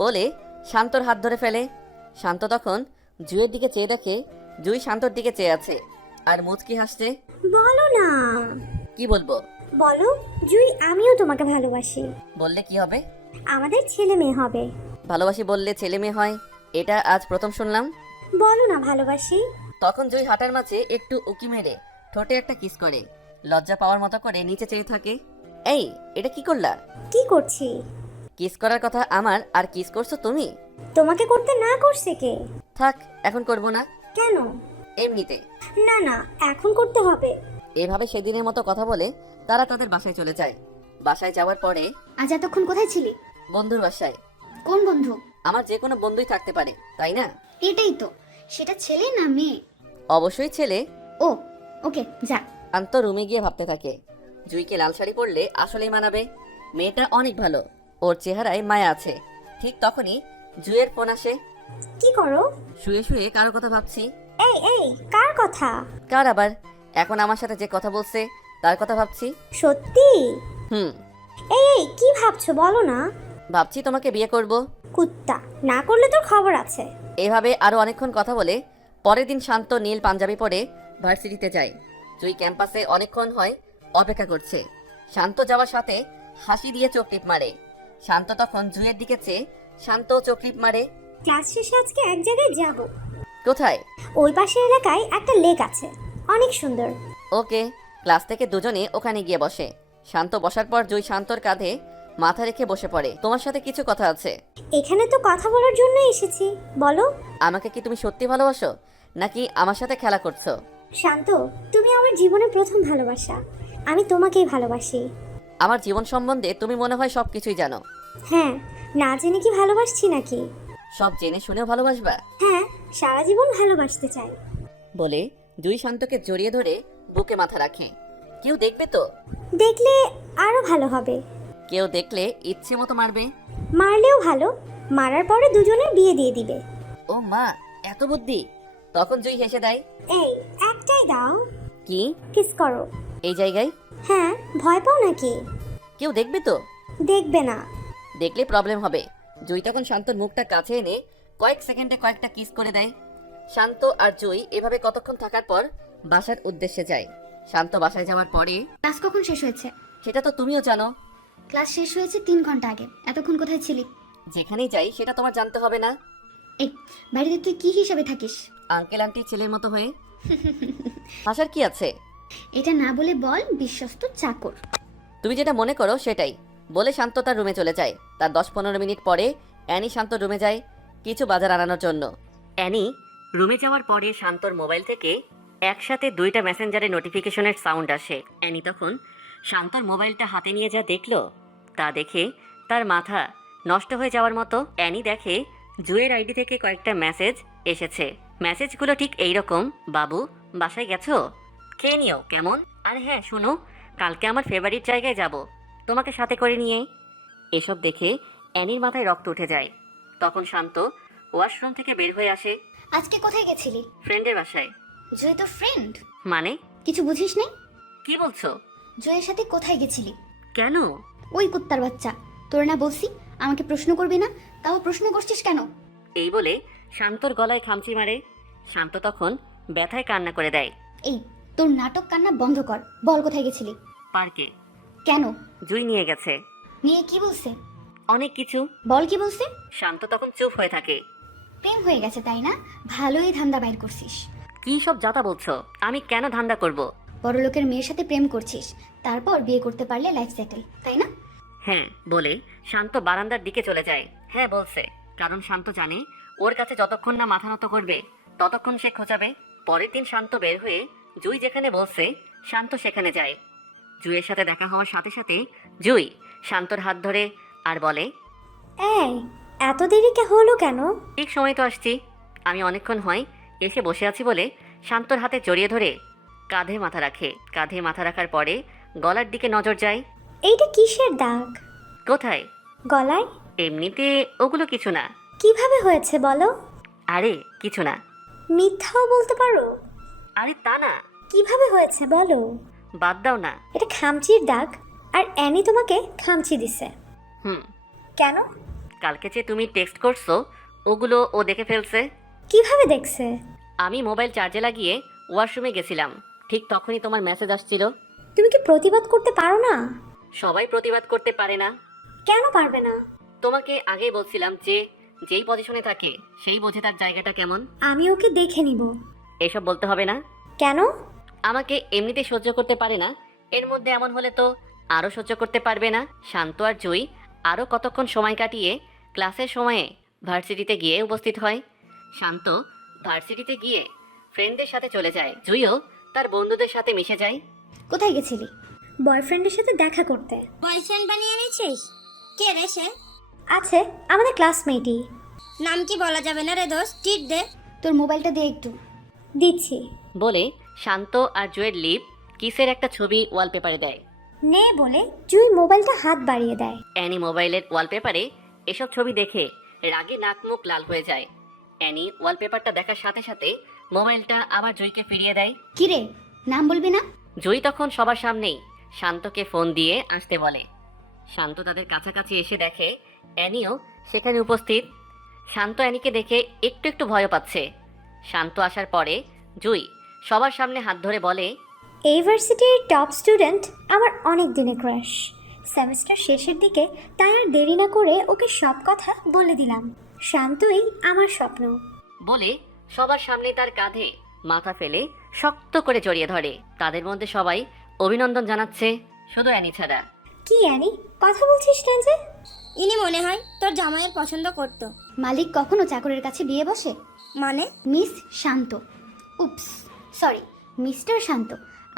বলে শান্তর হাত ধরে ফেলে। শান্ত তখন জুইয়ের দিকে চেয়ে দেখে জুই শান্তর দিকে চেয়ে আছে আর মুচকি হাসছে। বলো না। কি বলবো? বলো, জুই আমিও তোমাকে ভালোবাসি। বললে কি হবে? আমাদের ছেলে মেয়ে হবে। ভালোবাসি বললে ছেলে মেয়ে হয়, এটা আজ প্রথম শুনলাম। বলো না ভালোবাসি। তখন জুই হাঁটার মাঝে একটু উকি মেরে ঠোঁটে একটা কিস করে লজ্জা পাওয়ার মতো করে নিচে চেয়ে থাকে। এই, এটা কি করলা? কি করছি? কিস করার কথা আমার, আর কিস করছো তুমি? তোমাকে করতে না করছে কে? থাক, এখন করব না। কেন? এমনিতে। না না, এখন করতে হবে। এভাবে সেদিনের মতো কথা বলে তারা তাদের বাসায় চলে যায়। বাসায় যাওয়ার পরে, আজ এতক্ষণ কোথায় ছিলি? বন্ধুর বাসায়। কোন বন্ধু? আমার যে কোনো বন্ধুই থাকতে পারে, তাই না? এটাই তো, সেটা ছেলে না মেয়ে? অবশ্যই ছেলে। ও ওকে যা। শান্ত রুমে গিয়ে ভাবতে থাকে, জুইকে লাল শাড়ি পরলে আসলেই মানাবে। মেয়েটা অনেক ভালো, ওর চেহারায় মায়া আছে। ঠিক তখনই জুইয়ের ফোন আসে। কি করো? শুয়ে শুয়ে কারো কথা ভাবছি। এই এই, কার কথা? কার আবার? এখন আমার সাথে যে কথা বলছে তার কথা ভাবছি। সত্যি? হুম, এই এই, কি ভাবছো বলো না। ভাবছি তোমাকে বিয়ে করব। কুত্তা, না করলে তোর খবর আছে। এভাবে আরো অনেকক্ষণ কথা বলে পরের দিন শান্ত নীল পাঞ্জাবি পরে ভার্সিটিতে যায়। জুই ক্যাম্পাসে অনেকক্ষণ হয় অপেক্ষা করছে। শান্ত যাওয়ার সাথে হাসি দিয়ে চোখ টিপ মারে। শান্ত তখন জুইয়ের দিকে চেয়ে শান্ত চোখ টিপ মারে। ক্লাস শেষে আজকে এক জায়গায় যাব। কোথায়? ওই পাশের এলাকায় একটা লেক আছে, অনেক সুন্দর। ওকে। ক্লাস থেকে দুজনে ওখানে গিয়ে বসে। শান্ত বসার পর জুই শান্তর কাঁধে মাথা রেখে বসে পড়ে। তোমার সাথে কিছু কথা আছে। এখানে তো কথা বলার জন্য এসেছি, বলো। আমাকে কি তুমি সত্যি ভালোবাসো নাকি আমার সাথে খেলা করছো? শান্ত, তুমি আমার জীবনের প্রথম ভালোবাসা, আমি তোমাকেই ভালোবাসি। আমার জীবন সম্বন্ধে তুমি মনে হয় সবকিছুই জানো। হ্যাঁ, না জেনে কি ভালোবাসছি নাকি? সব জেনে শুনেও ভালোবাসবা? হ্যাঁ, সারা জীবন ভালোবাসতে চাই। বলে জুই শান্তকে জড়িয়ে ধরে বুকে মাথা রাখে। কেউ দেখবে তো? দেখলে আরো ভালো হবে। কেউ দেখলে ইচ্ছে মতো মারবে। মারলেও ভালো, মারার পরে দুজনের বিয়ে দিয়ে দিবে। ও মা, এত বুদ্ধি! তখন জুই হেসে দেয়। এই, একটাই দাও। কি? কিস করো। এই জায়গায়? হ্যাঁ, ভয় পাও নাকি? কেউ দেখবে তো? দেখবে না। দেখলে প্রবলেম হবে। জুই তখন শান্তর মুখটা কাছে এনে কয়েক সেকেন্ডে কয়েকটা কিস করে দেয়। শান্ত আর জুই এভাবে কতক্ষণ থাকার পর বাসার উদ্দেশ্যে যায়। শান্ত বাসায় যাওয়ার পরে, ক্লাস কখন শেষ হয়েছে? সেটা তো তুমিও জানো। ক্লাস শেষ হয়েছে 3 ঘন্টা আগে। এতক্ষণ কোথায় ছিলি? যেখানেই যাই সেটা তোমার জানতে হবে না? এই বাড়িতে তুই কি হিসাবে থাকিস? আঙ্কেল আন্টি ছেলের মতো হয়ে। হাসার কি আছে? এটা না বলে বল বিশ্বস্ত চাকর। তুমি যেটা মনে করো সেটাই বলে শান্ত তার রুমে চলে যায়। তার 10-15 মিনিট পরে অ্যানি শান্ত রুমে যায় কিছু বাজার আনানোর জন্য। অ্যানি রুমে যাওয়ার পরে শান্তর মোবাইল থেকে একসাথে 2টা মেসেঞ্জারের নোটিফিকেশনের সাউন্ড আসে। অ্যানি তখন শান্তর মোবাইলটা হাতে নিয়ে যা দেখলো তা দেখে তার মাথা নষ্ট হয়ে যাওয়ার মতো। অ্যানি দেখে জুয়ের আইডি থেকে কয়েকটা মেসেজ এসেছে। মেসেজগুলো ঠিক এইরকম: বাবু, বাসায় গেছো? খেয়ে নিও কেমন? আর হ্যাঁ শোনো, কালকে আমার ফেভারিট জায়গায় যাব, তোমাকে সাথে করে নিয়ে। এসব দেখে অ্যানির মাথায় রক্ত উঠে যায়। তখন শান্ত ওয়াশরুম থেকে বের হয়ে আসে। আজকে কোথায় গেছিলি? ফ্রেন্ডের বাসায়। জয় তো ফ্রেন্ড। মানে? কিছু বুঝিস নাই? কি বলছো? জয়ের সাথে কোথায় গেছিলি? কেন? ওই কুত্তার বাচ্চা, তোর না বলছি আমাকে প্রশ্ন করবি না, তাও প্রশ্ন করছিস কেন? এই বলে শান্তর গলায় খামচি মারে। শান্ত তখন ব্যথায় কান্না করে দেয়। এই তোর নাটক কান্না বন্ধ কর, বল কোথায় গেছিলি? পার্কে। কেন? জুই নিয়ে গেছে। নিয়ে কি বলছে? অনেক কিছু। বল কি বলছে? শান্ত তখন চুপ হয়ে থাকে। প্রেম হয়ে গেছে তাই না? ভালোই ধান্দা বাইর করছিস। কি সব যাতা বলছো? আমি কেন ধান্দা করব? বড় লোকের মেয়ের সাথে প্রেম করছিস, তারপর বিয়ে করতে পারলে লাইফ সেটেল, তাই না? হ্যাঁ বলে শান্ত বারান্দার দিকে চলে যায়। হ্যাঁ বলছে, কারণ শান্ত জানে ওর কাছে যতক্ষণ না মাথা নত করবে ততক্ষণ সে খোঁচাবে। পরের দিন শান্ত বের হয়ে জুই যেখানে বলছে শান্ত সেখানে যায়। জুইয়ের সাথে দেখা হওয়ার সাথে সাথে জুই শান্তর হাত ধরে আর বলে, এই, এত দেরি হলো কেন? ঠিক সময় তো আসছি। আমি অনেকক্ষণ হয় এসে বসে আছি বলে শান্তর হাতে জড়িয়ে ধরে কাঁধে মাথা রাখে। কাঁধে মাথা রাখার পরে গলার দিকে নজর যায়। এইটা কিসের দাগ? কোথায়? গলায়? এমনিতে ওগুলো কিছু না। কিভাবে হয়েছে বলো? আরে কিছু না। মিথ্যাও বলতে পারো? আরে তা না। কিভাবে হয়েছে বলো? বাদ দাও না। এটা খামচির দাগ, আর অ্যানি তোমাকে খামচি দিছে। হুম। কেন? কালকে যে তুমি টেক্সট করছো ওগুলো ও দেখে ফেলছে। কিভাবে দেখছে? আমি মোবাইল চার্জে লাগিয়ে ওয়াশরুমে গেছিলাম, ঠিক তখনই তোমার মেসেজ আসছিল। তুমি কি প্রতিবাদ করতে পারো না? সবাই প্রতিবাদ করতে পারে না। কেন পারবে না? তোমাকে আগেই বলছিলাম যে যেই পজিশনে থাকে সেই বোঝে তার জায়গাটা কেমন। আমি ওকে দেখে নিব। এসব বলতে হবে না। কেন? আমাকে এমনিতে সহ্য করতে পারে না, এর মধ্যে এমন হলে তো আরও সহ্য করতে পারবে না। শান্ত আর জুই আরও কতক্ষণ সময় কাটিয়ে ক্লাসের সময়ে ভার্সিটিতে গিয়ে উপস্থিত হয়। শান্ত ভার্সিটিতে গিয়ে ফ্রেন্ডদের সাথে চলে যায়। জুইও তার বন্ধুদের সাথে মিশে যায়। কোথায় গেছিলি? বয়ফ্রেন্ডের সাথে দেখা করতে। বয়ফ্রেন্ড বানিয়ে নিয়েছিস? কে রে সে? আছে, আমাদের ক্লাসমেটই। নাম কি বলা যাবে না রে দোস্ত, টিট দে। তোর মোবাইলটা দে একটু। দিচ্ছি। বলে শান্ত আর জুয়ের লিপ কিসের একটা ছবি ওয়ালপেপারে দেয়। নে বলে জুই মোবাইলটা হাত বাড়িয়ে দেয়। অ্যানি মোবাইলের ওয়ালপেপারে এসব ছবি দেখে রাগে নাক মুখ লাল হয়ে যায়। অ্যানি ওয়ালপেপারটা দেখার সাথে সাথে মোবাইলটা আবার জুইকে ফিরিয়ে দেয়। কিরে, নাম বলবি না? জুই তখন সবার সামনেই শান্তকে ফোন দিয়ে আসতে বলে। শান্ত তাদের কাছাকাছি এসে দেখে অ্যানিও সেখানে উপস্থিত। শান্ত অ্যানিকে দেখে একটু একটু ভয় পাচ্ছে। শান্ত আসার পরে জুই সবার সামনে হাত ধরে বলে, এই ভার্সিটির টপ স্টুডেন্ট আমার অনেক দিনের ক্রাশ। সেমিস্টার শেষের দিকে তাই আর দেরি না করে ওকে সব কথা বলে দিলাম। শান্তই আমার স্বপ্ন। বলে সবার সামনে তার কাঁধে মাথা ফেলে শক্ত করে জড়িয়ে ধরে। তাদের মধ্যে সবাই অভিনন্দন জানাচ্ছে, শুধু অ্যানি ছাড়া। কি অ্যানি, কথা বলছিস না যে? ইনি মনে হয় তোর জামাইয়ের পছন্দ করতো। মালিক কখনো চাকরের কাছে বিয়ে বসে? মানে? মিস শান্ত, উপস সরি, মিস্টার শান্ত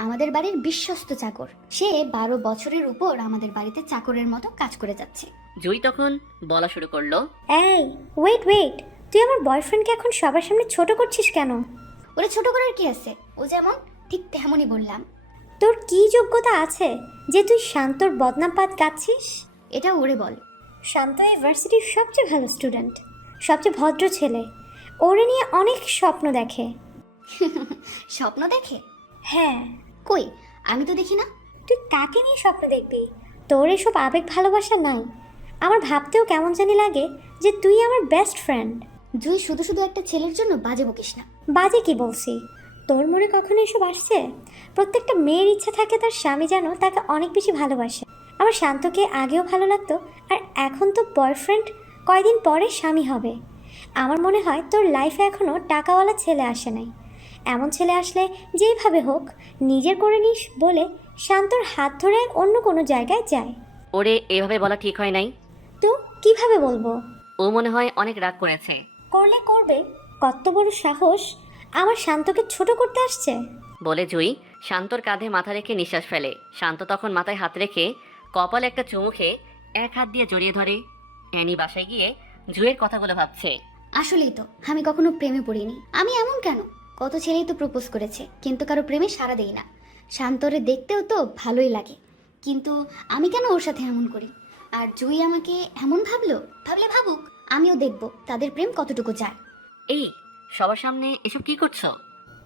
আমাদের বাড়ির বিশ্বস্ত চাকর। সে 12 বছরের উপর আমাদের বাড়িতে চাকরের মতো কাজ করে যাচ্ছে। জুই তখন বলা শুরু করলো, এই ওয়েট ওয়েট, তুই আমার বয়ফ্রেন্ডকে এখন সবার সামনে ছোট করছিস কেন? ওরে ছোট করার কি আছে? ও যেমন ঠিক তেমনই বললাম। তোর কি যোগ্যতা আছে যে তুই শান্তর বদনাম পাত গাচ্ছিস? এটা ওরে বল। শান্ত এই ভার্সিটির সবচেয়ে ভালো স্টুডেন্ট, সবচেয়ে ভদ্র ছেলে। ওরে নিয়ে অনেক স্বপ্ন দেখে। স্বপ্ন দেখে? হ্যাঁ। কই, আমি তো দেখি না। তুই কাকে নিয়ে স্বপ্ন দেখবি? তোর এসব আবেগ ভালোবাসা নাই। আমার ভাবতেও কেমন জানি লাগে যে তুই আমার বেস্ট ফ্রেন্ড। জুই শুধু শুধু একটা ছেলের জন্য বাজে বকিস না। বাজে কি বলছি? তোর মনে কখনো এসব আসছে? প্রত্যেকটা মেয়ের ইচ্ছা থাকে তার স্বামী যেন তাকে অনেক বেশি ভালোবাসে। আমার শান্তকে আগেও ভালো লাগতো, আর এখন তো বয়ফ্রেন্ড, কয়দিন পরে স্বামী হবে। আমার মনে হয় তোর লাইফে এখনও টাকাওয়ালা ছেলে আসে নাই। এমন ছেলে আসলে যেইভাবে হোক নিজের করে নিস বলে শান্তর হাত ধরে অন্য কোনো জায়গায় যায়। ওরে এভাবে বলা ঠিক হয় নাই। তো কিভাবে বলবো? ও মনে হয় অনেক রাগ করেছে। করলে করবে, কত বড় সাহস আমার শান্তকে ছোট করতে আসছে। বলে জুই শান্তর কাঁধে মাথা রেখে নিঃশ্বাস ফেলে। শান্ত তখন মাথায় হাত রেখে কপালে একটা চুমু খেয়ে এক হাত দিয়ে জড়িয়ে ধরে। অ্যানি বাসায় গিয়ে জুয়ের কথাগুলো ভাবছে। আসলেই তো আমি কখনো প্রেমে পড়িনি। আমি এমন কেন? কত ছেলেই তো প্রপোজ করেছে, কিন্তু কারো প্রেমে সাড়া দেই না। শান্তরে দেখতেও তো ভালোই লাগে, কিন্তু আমি কেন ওর সাথে এমন করি? আর জুই আমাকে এমন ভাবলে ভাবুক, আমিও দেখব তাদের প্রেম কতটুকু যায়। এই সবার সামনে এসব কি করছো?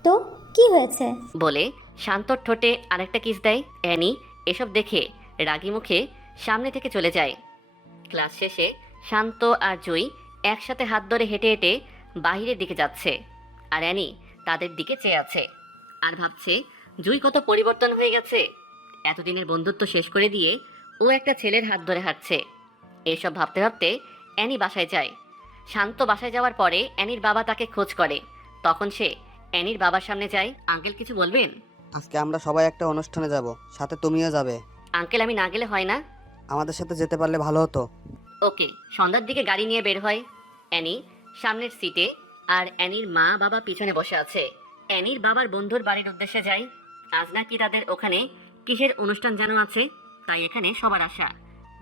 তো কি হয়েছে? বলে শান্তর ঠোঁটে আরেকটা কিস দেয়। অ্যানি এসব দেখে রাগী মুখে সামনে থেকে চলে যায়। ক্লাস শেষে শান্ত আর জুই একসাথে হাত ধরে হেঁটে হেঁটে বাহিরের দিকে যাচ্ছে। আর অ্যানি তাদের দিকে চেয়ে আছে আর ভাবছে জুই কত পরিবর্তন হয়ে গেছে। এতদিনের বন্ধুত্ব শেষ করে দিয়ে ও একটা ছেলের হাত ধরে হাঁটছে। এসব ভাবতে ভাবতে অ্যানি বাসায় যায়। শান্ত বাসায় যাওয়ার পরে অ্যানির বাবা তাকে খোঁজ করে। তখন সে অ্যানির বাবার সামনে যায়। আঙ্কেল কিছু বলবেন? আজকে আমরা সবাই একটা অনুষ্ঠানে যাব, সাথে তুমিও যাবে। আঙ্কেল আমি না গেলে হয় না? আমাদের সাথে যেতে পারলে ভালো হতো। ওকে। সন্ধ্যার দিকে গাড়ি নিয়ে বের হয়। অ্যানি সামনের সিটে আর অ্যানির মা বাবা পিছনে বসে আছে। অ্যানির বাবার বন্ধুর বাড়ির উদ্দেশ্যে যায়। আজ নাকি তাদের ওখানে কিসের অনুষ্ঠান যেন আছে, তাই এখানে সবার আসা।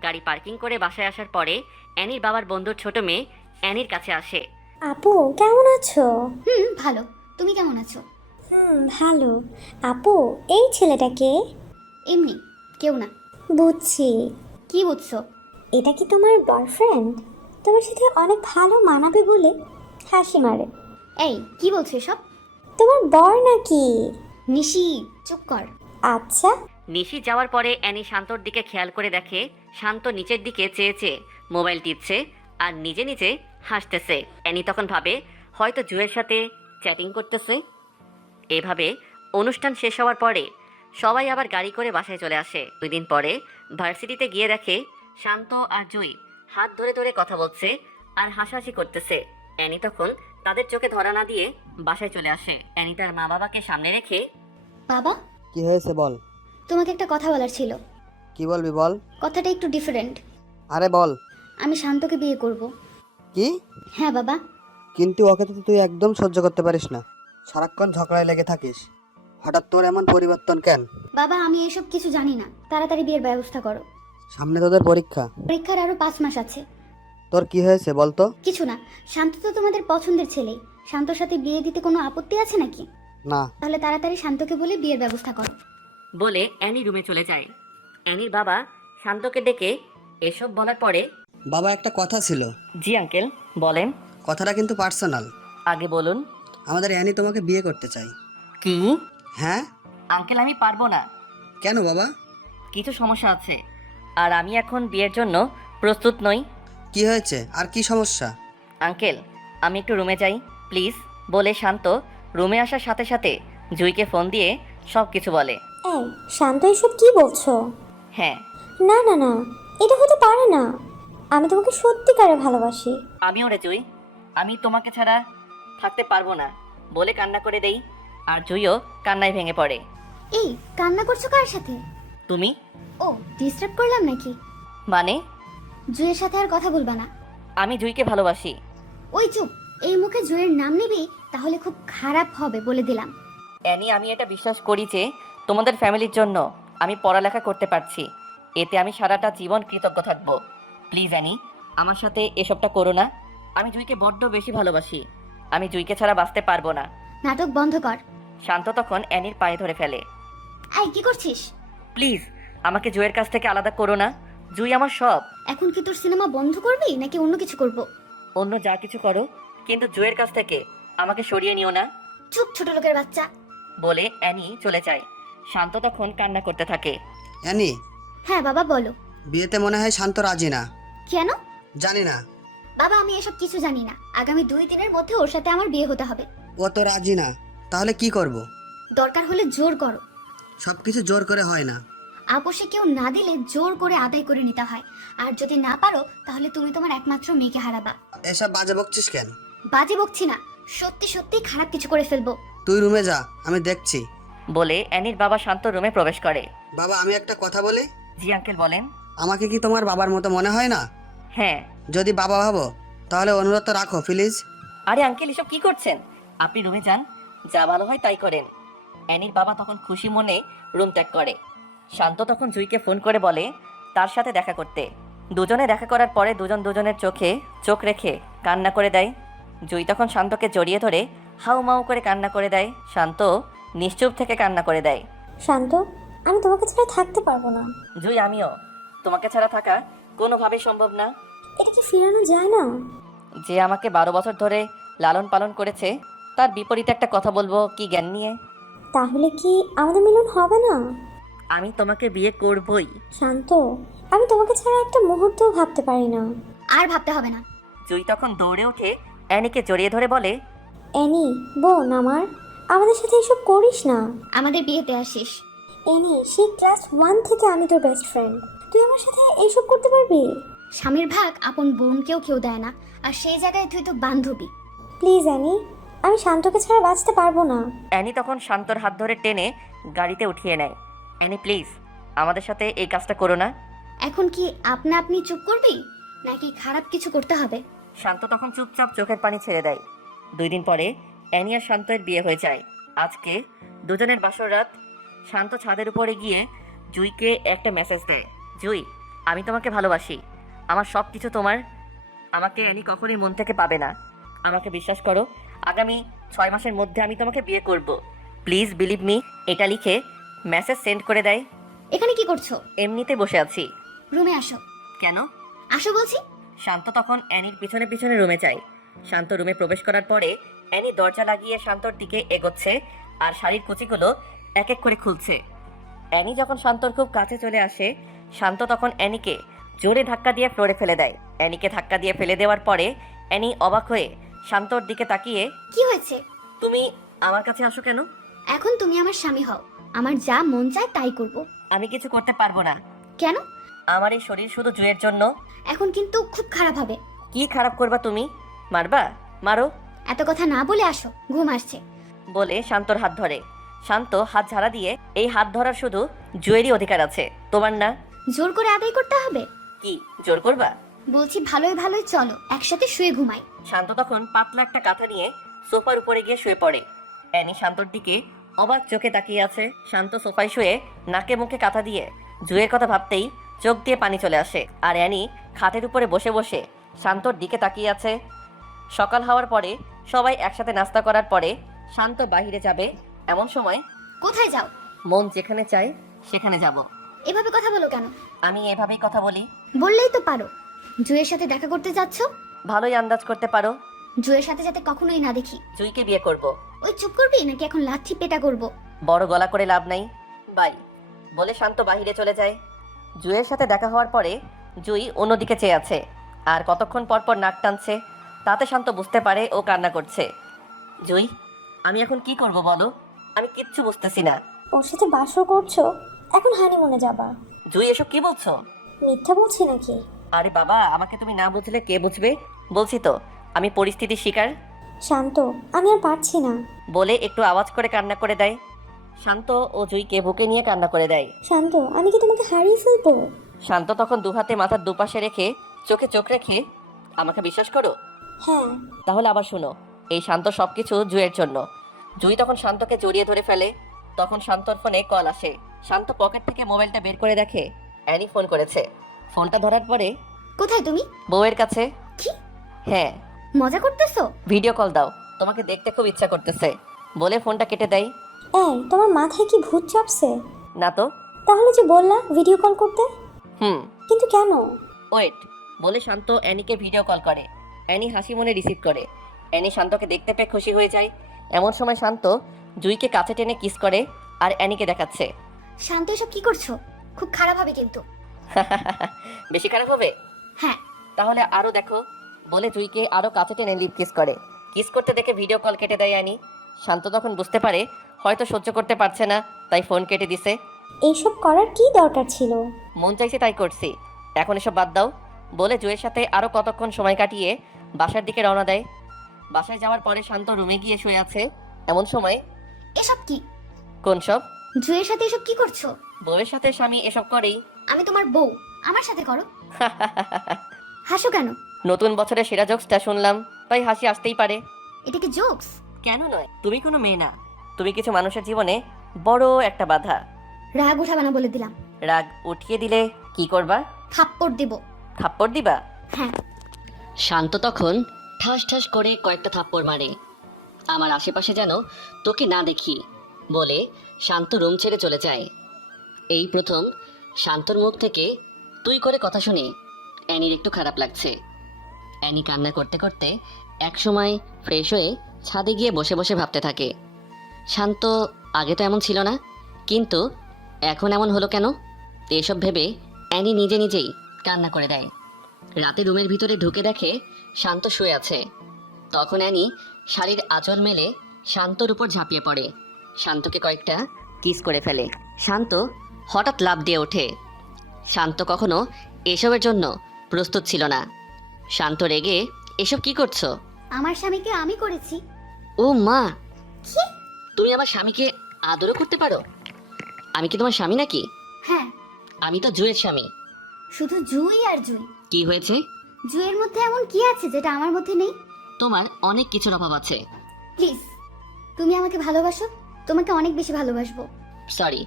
গাড়ি পার্কিং করে বাসায় আসার পরে অ্যানির বাবার বন্ধুর ছোট মেয়ে অ্যানির কাছে আসে। আপু কেমন আছো? ভালো, তুমি কেমন আছো? ভালো। আপু এই ছেলেটাকে? এমনি কেউ না। বুঝছি। কি বুঝছো? এটা কি তোমার বয়ফ্রেন্ড? তোমার সাথে অনেক ভালো মানাবে বলে হাসি মারে। এই কি বলছো এসব? তোমার বর নাকি? নিশি চুপ কর। আচ্ছা। নিশি যাওয়ার পরে অ্যানি শান্তর দিকে খেয়াল করে দেখে শান্ত নিচের দিকে চেয়ে চেয়ে মোবাইল টিপছে আর নিজে নিজে হাসতেছে। অ্যানি তখন ভাবে হয়তো জুয়ের সাথে চ্যাটিং করতেছে। এভাবে অনুষ্ঠান শেষ হওয়ার পরে সবাই আবার গাড়ি করে বাসায় চলে আসে। 2 দিন পরে ভার্সিটিতে গিয়ে দেখে শান্ত আর জুই হাত ধরে ধরে কথা বলছে আর হাসাহাসি করতেছে। অ্যানি তখন তাদের চোখে ধরা না দিয়ে বাসায় চলে আসে। অ্যানি তার মা বাবাকে সামনে রেখে, বাবা কি হয়েছে বল। তোমাকে একটা কথা বলার ছিল। কি বলবি বল। কথাটা একটু ডিফারেন্ট। আরে বল। আমি শান্তকে বিয়ে করব। কি? হ্যাঁ বাবা। কিন্তু ওকে তো তুই একদম সহ্য করতে পারিস না, সারাক্ষণ ঝগড়ায় লেগে থাকিস। হঠাৎ তোর এমন পরিবর্তন কেন? বাবা আমি এসব কিছু জানি না, তাড়াতাড়ি বিয়ের ব্যবস্থা করো। সামনে তোদের পরীক্ষা। পরীক্ষার আরো 5 মাস আছে। তোর কি হয়েছে বল তো। কিছু না, শান্ত তো তোমাদের পছন্দের ছেলেই, শান্তর সাথে বিয়ে দিতে কোনো আপত্তি আছে নাকি? না। তাহলে তাড়াতাড়ি শান্তকে বলে বিয়ের ব্যবস্থা করো। বলে অ্যানি রুমে চলে যায়। অ্যানির বাবা শান্তকে ডেকে এসব বলার পরে, বাবা, একটা কথা ছিল। জি আঙ্কেল বলেন। কথাটা কিন্তু পার্সোনাল। আগে বলুন। আমাদের অ্যানি তোমাকে বিয়ে করতে চাই। কি? হ্যাঁ। আঙ্কেল আমি পারবো না। কেন বাবা? কিছু সমস্যা আছে, আর আমি এখন বিয়ের জন্য প্রস্তুত নই। কি হয়েছে, আর কি সমস্যা? আঙ্কেল আমি একটু রুমে যাই প্লিজ, বলে শান্ত রুমে আসার সাথে সাথে জুইকে ফোন দিয়ে সব কিছু বলে। এই শান্ত, এসব কি বলছো? হ্যাঁ। না না না, এটা হতে পারে না। আমি তোমাকে সত্যিকারে ভালোবাসি। আমিও রে জুই, আমি তোমাকে ছাড়া থাকতে পারবো না, বলে কান্না করে দেই। আর জুইও কান্নায় ভেঙে পড়ে। এই কান্না করছো কার সাথে? তুমি? ও, ডিস্টার্ব করলাম নাকি? মানে? জুয়ের সাথে আর কথা বলবা না। আমি জুইকে ভালোবাসি। ওই চুপ, এই মুখে জুয়ের নাম নিবি তাহলে খুব খারাপ হবে বলে দিলাম। অ্যানি আমি এটা বিশ্বাস করি যে তোমাদের ফ্যামিলির জন্য আমি পড়ালেখা করতে পারছি, এতে আমি সারাটা জীবন কৃতজ্ঞ থাকবো। প্লিজ অ্যানি, আমার সাথে এসবটা করো না। আমি জুইকে বড্ড বেশি ভালোবাসি, আমি জুইকে ছাড়া বাঁচতে পারবো না। নাটক বন্ধ কর। শান্ত তখন অ্যানির পায়ে ধরে ফেলে। এই কি করছিস? প্লিজ আমাকে জুইয়ের কাছ থেকে আলাদা করো না, জুই আমার সব। এখন কি তোর সিনেমা বন্ধ করবি নাকি অন্য কিছু করব? অন্য যা কিছু করো, কিন্তু জুইয়ের কাছ থেকে আমাকে সরিয়ে নিও না। চুপ ছোট লোকের বাচ্চা, বলে অ্যানি চলে যায়। শান্ত তখন কান্না করতে থাকে। অ্যানি, হ্যাঁ বাবা বলো। বিয়েতে মনে হয় শান্ত রাজি না। কেন? জানি না বাবা, আমি এসব কিছু জানি না। আগামী 2 দিনের মধ্যে ওর সাথে আমার বিয়ে হতে হবে। ও তো রাজি না, তাহলে কি করব? দরকার হলে জোর করো। সব কিছু জোর করে হয় না। আপোষে কেউ না দিলে জোর করে আদায় করে নিতে হয়। আর যদি না পারো তাহলে তুমি তোমার একমাত্র মেয়েকে হারাবা। এসব বাজে বকছিস কেন? বাজে বকছি না, সত্যি সত্যি খারাপ কিছু করে ফেলবো। তুই রুমে যা, আমি দেখছি। বলে অ্যানির বাবা শান্ত রুমে প্রবেশ করে। বাবা, আমি একটা কথা বলি। জি আঙ্কেল বলেন। আমাকে কি তোমার বাবার মতো মনে হয় না? হ্যাঁ। যদি বাবা ভাবো তাহলে অনুরোধ রাখো প্লিজ। আরে আঙ্কেল এসব কি করছেন? আপনি রুমে যান, যা ভালো হয় তাই করেন। অ্যানির বাবা তখন খুশি মনে রুম ত্যাগ করে। শান্ত তখন জুইকে ফোন করে বলে তার সাথে দেখা করতে। দুজনে দেখা করার পরে দুজন দুজনের চোখে চোখ রেখে কান্না করে দেয়। জুই তখন শান্তকে জড়িয়ে ধরে হাউমাউ করে কান্না করে দেয়। শান্ত নিশ্চুপ থেকে কান্না করে দেয়। শান্ত, আমি তোমাকে ছাড়া থাকতে পারবো না। জুই আমিও, তোমাকে ছাড়া থাকা কোনোভাবেই সম্ভব না। এটা কি ফিরানো যায় না? যে আমাকে 12 বছর ধরে লালন পালন করেছে, তার বিপরীতে একটা কথা বলবো কি জ্ঞান নিয়ে? তাহলে কি আমাদের মিলন হবে না? আমি তোমাকে বিয়ে করবই। শান্ত, আমি তোমাকে ছাড়া একটা মুহূর্তও ভাবতে পারি না। আর ভাবতে হবে না। জুই তখন দৌড়ে উঠে অ্যানিকে জড়িয়ে ধরে বলে, অ্যানি বোন আমার, আমাদের সাথে এসব করিস না। আমাদের বিয়েতে আসিস। অ্যানি, সেই ক্লাস 1 থেকে আমি তোর বেস্ট ফ্রেন্ড। তুই আমার সাথে এইসব করতে পারবি? স্বামীর ভাগ আপন বোনকেও কেউ দেয় না, আর সেই জায়গায় তুই তো বান্ধবী। প্লিজ অ্যানি, আমি শান্তকে ছাড়া বাঁচতে পারবো না। অ্যানি তখন শান্তর হাত ধরে টেনে গাড়িতে উঠিয়ে নেয়। অ্যানি প্লিজ আমাদের সাথে এই কাজটা করো না। এখন কি আপনা আপনি চুপ করবি নাকি খারাপ কিছু করতে হবে? শান্ত তখন চুপচাপ চোখের পানি ছেড়ে দেয়। 2 দিন পরে অ্যানি আর শান্তের বিয়ে হয়ে যায়। আজকে দুজনের বাসর রাত। শান্ত ছাদের উপরে গিয়ে জুইকে একটা মেসেজ দেয়। জুই, আমি তোমাকে ভালোবাসি, আমার সব কিছু তোমার। আমাকে অ্যানি কখনোই মন থেকে পাবে না, আমাকে বিশ্বাস করো। আগামী 6 মাসের মধ্যে আমি তোমাকে বিয়ে করব, প্লিজ বিলিভ মি। এটা লিখে মেসেজ সেন্ড করে দেয়। এখানে কি করছো? এমনিতে বসে আছি। রুমে আসো। কেন? আসো বলছি। শান্ত তখন অ্যানির পিছনে পিছনে রুমে যায়। শান্ত রুমে প্রবেশ করার পরে অ্যানি দরজা লাগিয়ে শান্তর দিকে এগোচ্ছে আর শাড়ির কুচিগুলো এক এক করে খুলছে। অ্যানি যখন শান্তর খুব কাছে চলে আসে, শান্ত তখন অ্যানিকে জোরে ধাক্কা দিয়ে ফ্লোরে ফেলে দেয়। অ্যানিকে ধাক্কা দিয়ে ফেলে দেওয়ার পরে অ্যানি অবাক হয়ে শান্তর দিকে তাকিয়ে, কি হয়েছে? তুমি আমার কাছে আসো কেন? এখন তুমি আমার স্বামী হও, আমার যা মন চায় তাই করব। আমি কিছু করতে পারবো না। কেন? আমার এই শরীর শুধু জুয়ের জন্য। এখন কিন্তু খুব খারাপ হবে। কি খারাপ করবা তুমি? মারবা? মারো। এত কথা না বলে আসো, ঘুম আসছে। বলে শান্তর হাত ধরে। শান্ত হাত ঝাড়া দিয়ে, এই হাত ধরার শুধু জুয়েরই অধিকার আছে, তোমার না। জোর করে আদায় করতে হবে? কি জোর করবা? বলছি ভালোই ভালোই চলো একসাথে শুয়ে ঘুমাই। শান্ত তখন পাতলা একটা কাঁথা নিয়ে সোফার উপরে গিয়ে শুয়ে পড়ে। অ্যানি শান্তর দিকে অবাক চোখে তাকিয়ে আছে। শান্ত সোফায় শুয়ে নাকে মুখে কাঁথা দিয়ে জুয়ের কথা ভাবতেই চোখ দিয়ে পানি চলে আসে। আর অ্যানি খাটের উপরে বসে বসে শান্তর দিকে তাকিয়ে আছে। সকাল হওয়ার পরে সবাই একসাথে নাস্তা করার পরে শান্ত বাইরে যাবে। এমন সময় কোথায় যাও? মন যেখানে চায় সেখানে যাব। এভাবে কথা বলো কেন? আমি এভাবেই কথা বলি। বললেই তো পারো। জুয়ের সাথে দেখা করতে যাচ্ছ? ভালোই আন্দাজ করতে পারো। জুয়ের সাথে যাতে কখনোই না দেখি। জুইকে বিয়ে করব। ওই চুপ করবি নাকি এখন লাঠি পেটা করব? বড় গলা করে লাভ নাই, বাই বলে শান্ত বাহিরে চলে যায়। জুইয়ের সাথে দেখা হওয়ার পরে জুই অন্যদিকে চেয়ে আছে আর কতক্ষণ পর পর নাক টানছে। তাতে শান্ত বুঝতে পারে ও কান্না করছে। জুই, আমি এখন কি করব বলো? আমি কিচ্ছু বুঝতেছি না। ওর সাথে বাসর করছো, এখন হানিমুনে যাবা। জুই, এসব কি বলছো? মিথ্যা বলছি নাকি? আরে বাবা, আমাকে তুমি না বুঝলে কে বুঝবে? বলছি তো আমি পরিস্থিতির শিকার। শান্ত, আমি আর পারছি না। বলে একটু আওয়াজ করে কান্না করে দেয়। শান্ত ও জুইকে বুকে নিয়ে কান্না করে দেয়। শান্ত, আমি কি তোমাকে হারিয়ে ফেলবো? শান্ত তখন দুহাতে মাথার দুপাশে রেখে চোখে চোখ রেখে, আমাকে বিশ্বাস করো? হ্যাঁ। তাহলে আবার শুনো, এই শান্ত সবকিছু জুইয়ের জন্য। জুই তখন শান্তকে জড়িয়ে ধরে ফেলে। তখন শান্তর ফোনে কল আসে। শান্ত পকেট থেকে মোবাইলটা বের করে দেখে অ্যানি ফোন করেছে। ফোনটা ধরার পরে, কোথায় তুমি? বউয়ের কাছে। কি? হ্যাঁ। মজা করতেছো? ভিডিও কল দাও, তোমাকে দেখতে খুব ইচ্ছা করতেছে বলে ফোনটা কেটে দেয়। এই, তোমার মাথায় কি ভূত চাপছে? না তো। তাহলে যে বললা ভিডিও কল করতে, হুম। কিন্তু কেন? ওয়েট বলে শান্ত অ্যানিকে ভিডিও কল করে। অ্যানি হাসি মনে রিসিভ করে। অ্যানি শান্তকে দেখতে পেয়ে খুশি হয়ে যায়। এমন সময় শান্ত জুইকে কাছে টেনে কিস করে আর অ্যানিকে দেখাচ্ছে। শান্ত, এসব কি করছো? খুব খারাপ হবে কিন্তু। বেশি খারাপ হবে? হ্যাঁ। তাহলে আরো দেখো বলে জুইকে আরো কাছে টেনে লিপ কিস করে। কিস করতে দেখে ভিডিও কল কেটে দেয় অ্যানি। শান্ত তখন বুঝতে পারে হয়তো সহ্য করতে পারছে না, তাই ফোন কেটে দিছে। এইসব করার কি দরকার ছিল? মন চাইছে তাই করছি, এখন এসব বাদ দাও বলে জুয়ের সাথে আরো কতক্ষণ সময় কাটিয়ে বাসার দিকে রওনা দেয়। বাসায় যাওয়ার পরে শান্ত রুমে গিয়ে শুয়ে আছে। এমন সময়, এসব কি? কোন সব? জুয়ের সাথে এসব কি করছো? বউয়ের সাথে স্বামী এসব করেই। আমি তোমার বউ, আমার সাথে করো। হাসো কেন? নতুন বছরের সেরা জোকসটা শুনলাম, তাই হাসি আসতেই পারে। এটা কি জোকস? কেন নয়? তুমি কোনো মেয়ে না, তুমি কিছু মানুষের জীবনে বড় একটা বাধা। রাগ উঠাবে না বলে দিলাম। রাগ উঠিয়ে দিলে কি করবা? থাপ্পড় দিব। থাপ্পড় দিবা? হ্যাঁ। শান্ত তখন ঠাস ঠাস করে কয়েকটা থাপ্পড় মারে। আমার আশেপাশে যেন তোকে না দেখি বলে শান্ত রুম ছেড়ে চলে যায়। এই প্রথম শান্তর মুখ থেকে তুই করে কথা শুনে অ্যানির একটু খারাপ লাগছে। অ্যানি কান্না করতে করতে একসময় ফ্রেশ হয়ে ছাদে গিয়ে বসে বসে ভাবতে থাকে, শান্ত আগে তো এমন ছিল না, কিন্তু এখন এমন হলো কেন? এসব ভেবে অ্যানি নিজে নিজেই কান্না করে দেয়। রাতে রুমের ভিতরে ঢুকে দেখে শান্ত শুয়ে আছে। তখন অ্যানি শাড়ির আঁচল মেলে শান্তর উপর ঝাঁপিয়ে পড়ে, শান্তকে কয়েকটা কিস করে ফেলে। শান্ত হঠাৎ লাফ দিয়ে ওঠে। শান্ত কখনো এসবের জন্য প্রস্তুত ছিল না। শান্ত রেগে, এসব কি করছো? আমার স্বামীকে আমি করেছি। ও মা, কি? তুমি আমার স্বামীকে আদরও করতে পারো? আমি কি তোমার স্বামী নাকি? হ্যাঁ। আমি তো জুয়ের স্বামী। শুধু জুই আর জুই। কি হয়েছে? জুইয়ের মধ্যে এমন কি আছে যেটা আমার মধ্যে নেই? তোমার অনেক কিছুর অভাব আছে। প্লিজ, তুমি আমাকে ভালোবাসো, তোমাকে অনেক বেশি ভালোবাসবো। সরি,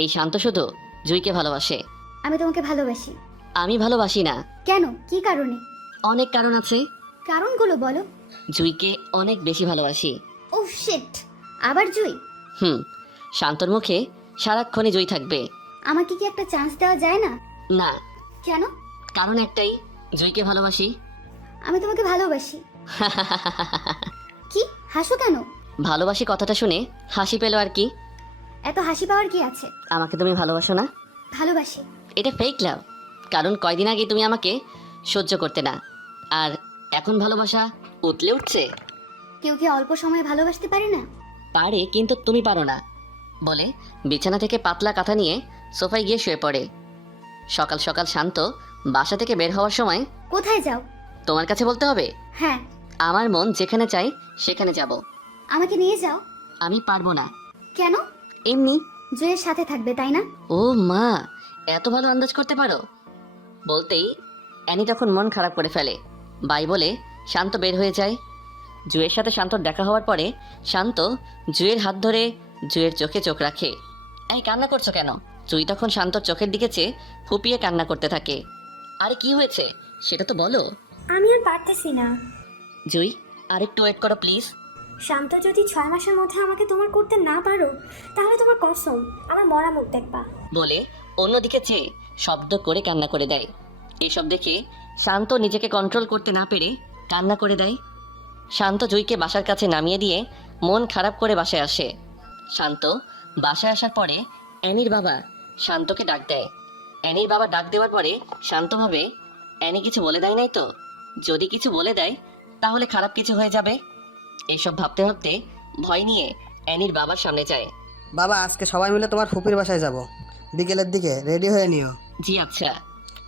এই শান্ত শুধু জুইকে ভালোবাসে। আমি তোমাকে ভালোবাসি। আমি ভালোবাসি না। কেন? কি কারণে? অনেক কারণ আছে। কারণগুলো বলো। জুইকে অনেক বেশি ভালোবাসি। ওহ শিট, আবার জুই? শান্তর মুখে সারাক্ষণই জুই থাকবে। আমাকে কি একটা চান্স দেওয়া যায় না? না। কেন? কারণ একটাই, জুইকে ভালোবাসি। আমি তোমাকে ভালোবাসি। কি হাসো কেন? ভালোবাসি কথাটা শুনে হাসি পেল আর কি। এত হাসি পাওয়ার কি আছে? আমাকে তুমি ভালোবাসো না? ভালোবাসি। এটা ফেক লাভ, কারণ কয়দিন আগে তুমি আমাকে সহ্য করতে না, আর এখন ভালোবাসা উতলে উঠছে। কেউ কি অল্প সময়ে ভালোবাসতে পারে না? পারে, কিন্তু তুমি পারো না বলে বিছানা থেকে পাতলা কাঁথা নিয়ে সোফায় গিয়ে শুয়ে পড়ে। সকাল সকাল শান্ত বাসা থেকে বের হওয়ার সময়, কোথায় যাও? তোমার কাছে বলতে হবে? হ্যাঁ। আমার মন যেখানে চাই সেখানে যাব। আমাকে নিয়ে যাও। আমি পারবো না। কেন? এমনি। জুয়ের সাথে থাকবে তাই না? ও মা, এত ভালো আন্দাজ করতে পারো। বলতেই অ্যানি তখন মন খারাপ করে ফেলে। বাই বলে শান্ত বের হয়ে যায়। জুয়ের সাথে শান্তর দেখা হওয়ার পরে শান্ত জুয়ের হাত ধরে জুয়ের চোখে চোখ রাখে। এই কান্না করছো কেন? জুই তখন শান্তর চোখের দিকে চেয়ে ফুপিয়ে কান্না করতে থাকে। আরে কি হয়েছে সেটা তো বলো। আমি আর পারতেছি না। জুই, আরেকটু ওয়েট করো প্লিজ। শান্ত, যদি 6 মাসের মধ্যে আমাকে তোমার করতে না পারো তাহলে তোমার কসম আমার মরা মুখ দেখবা। বলে অন্যদিকে চেয়ে শব্দ করে কান্না করে দেয়। এসব দেখে শান্ত নিজেকে কন্ট্রোল করতে না পেরে কান্না করে দেয়। শান্ত জুইকে বাসার কাছে নামিয়ে দিয়ে মন খারাপ করে বাসায় আসে। শান্ত বাসায় আসার পরে অ্যানির বাবা শান্তকে ডাক দেয়। অ্যানির বাবা ডাক দেওয়ার পরে শান্ত ভাবে অ্যানি কিছু বলে দেয় নাই তো, যদি কিছু বলে দেয় তাহলে খারাপ কিছু হয়ে যাবে। এইসব ভাবতে ভাবতে ভয় নিয়ে অ্যানির বাবার সামনে যায়। বাবা, আজকে সবাই মিলে তোমার ফুপির বাসায় যাব, বিকেলের দিকে রেডি হয়ে নিও। জি আচ্ছা।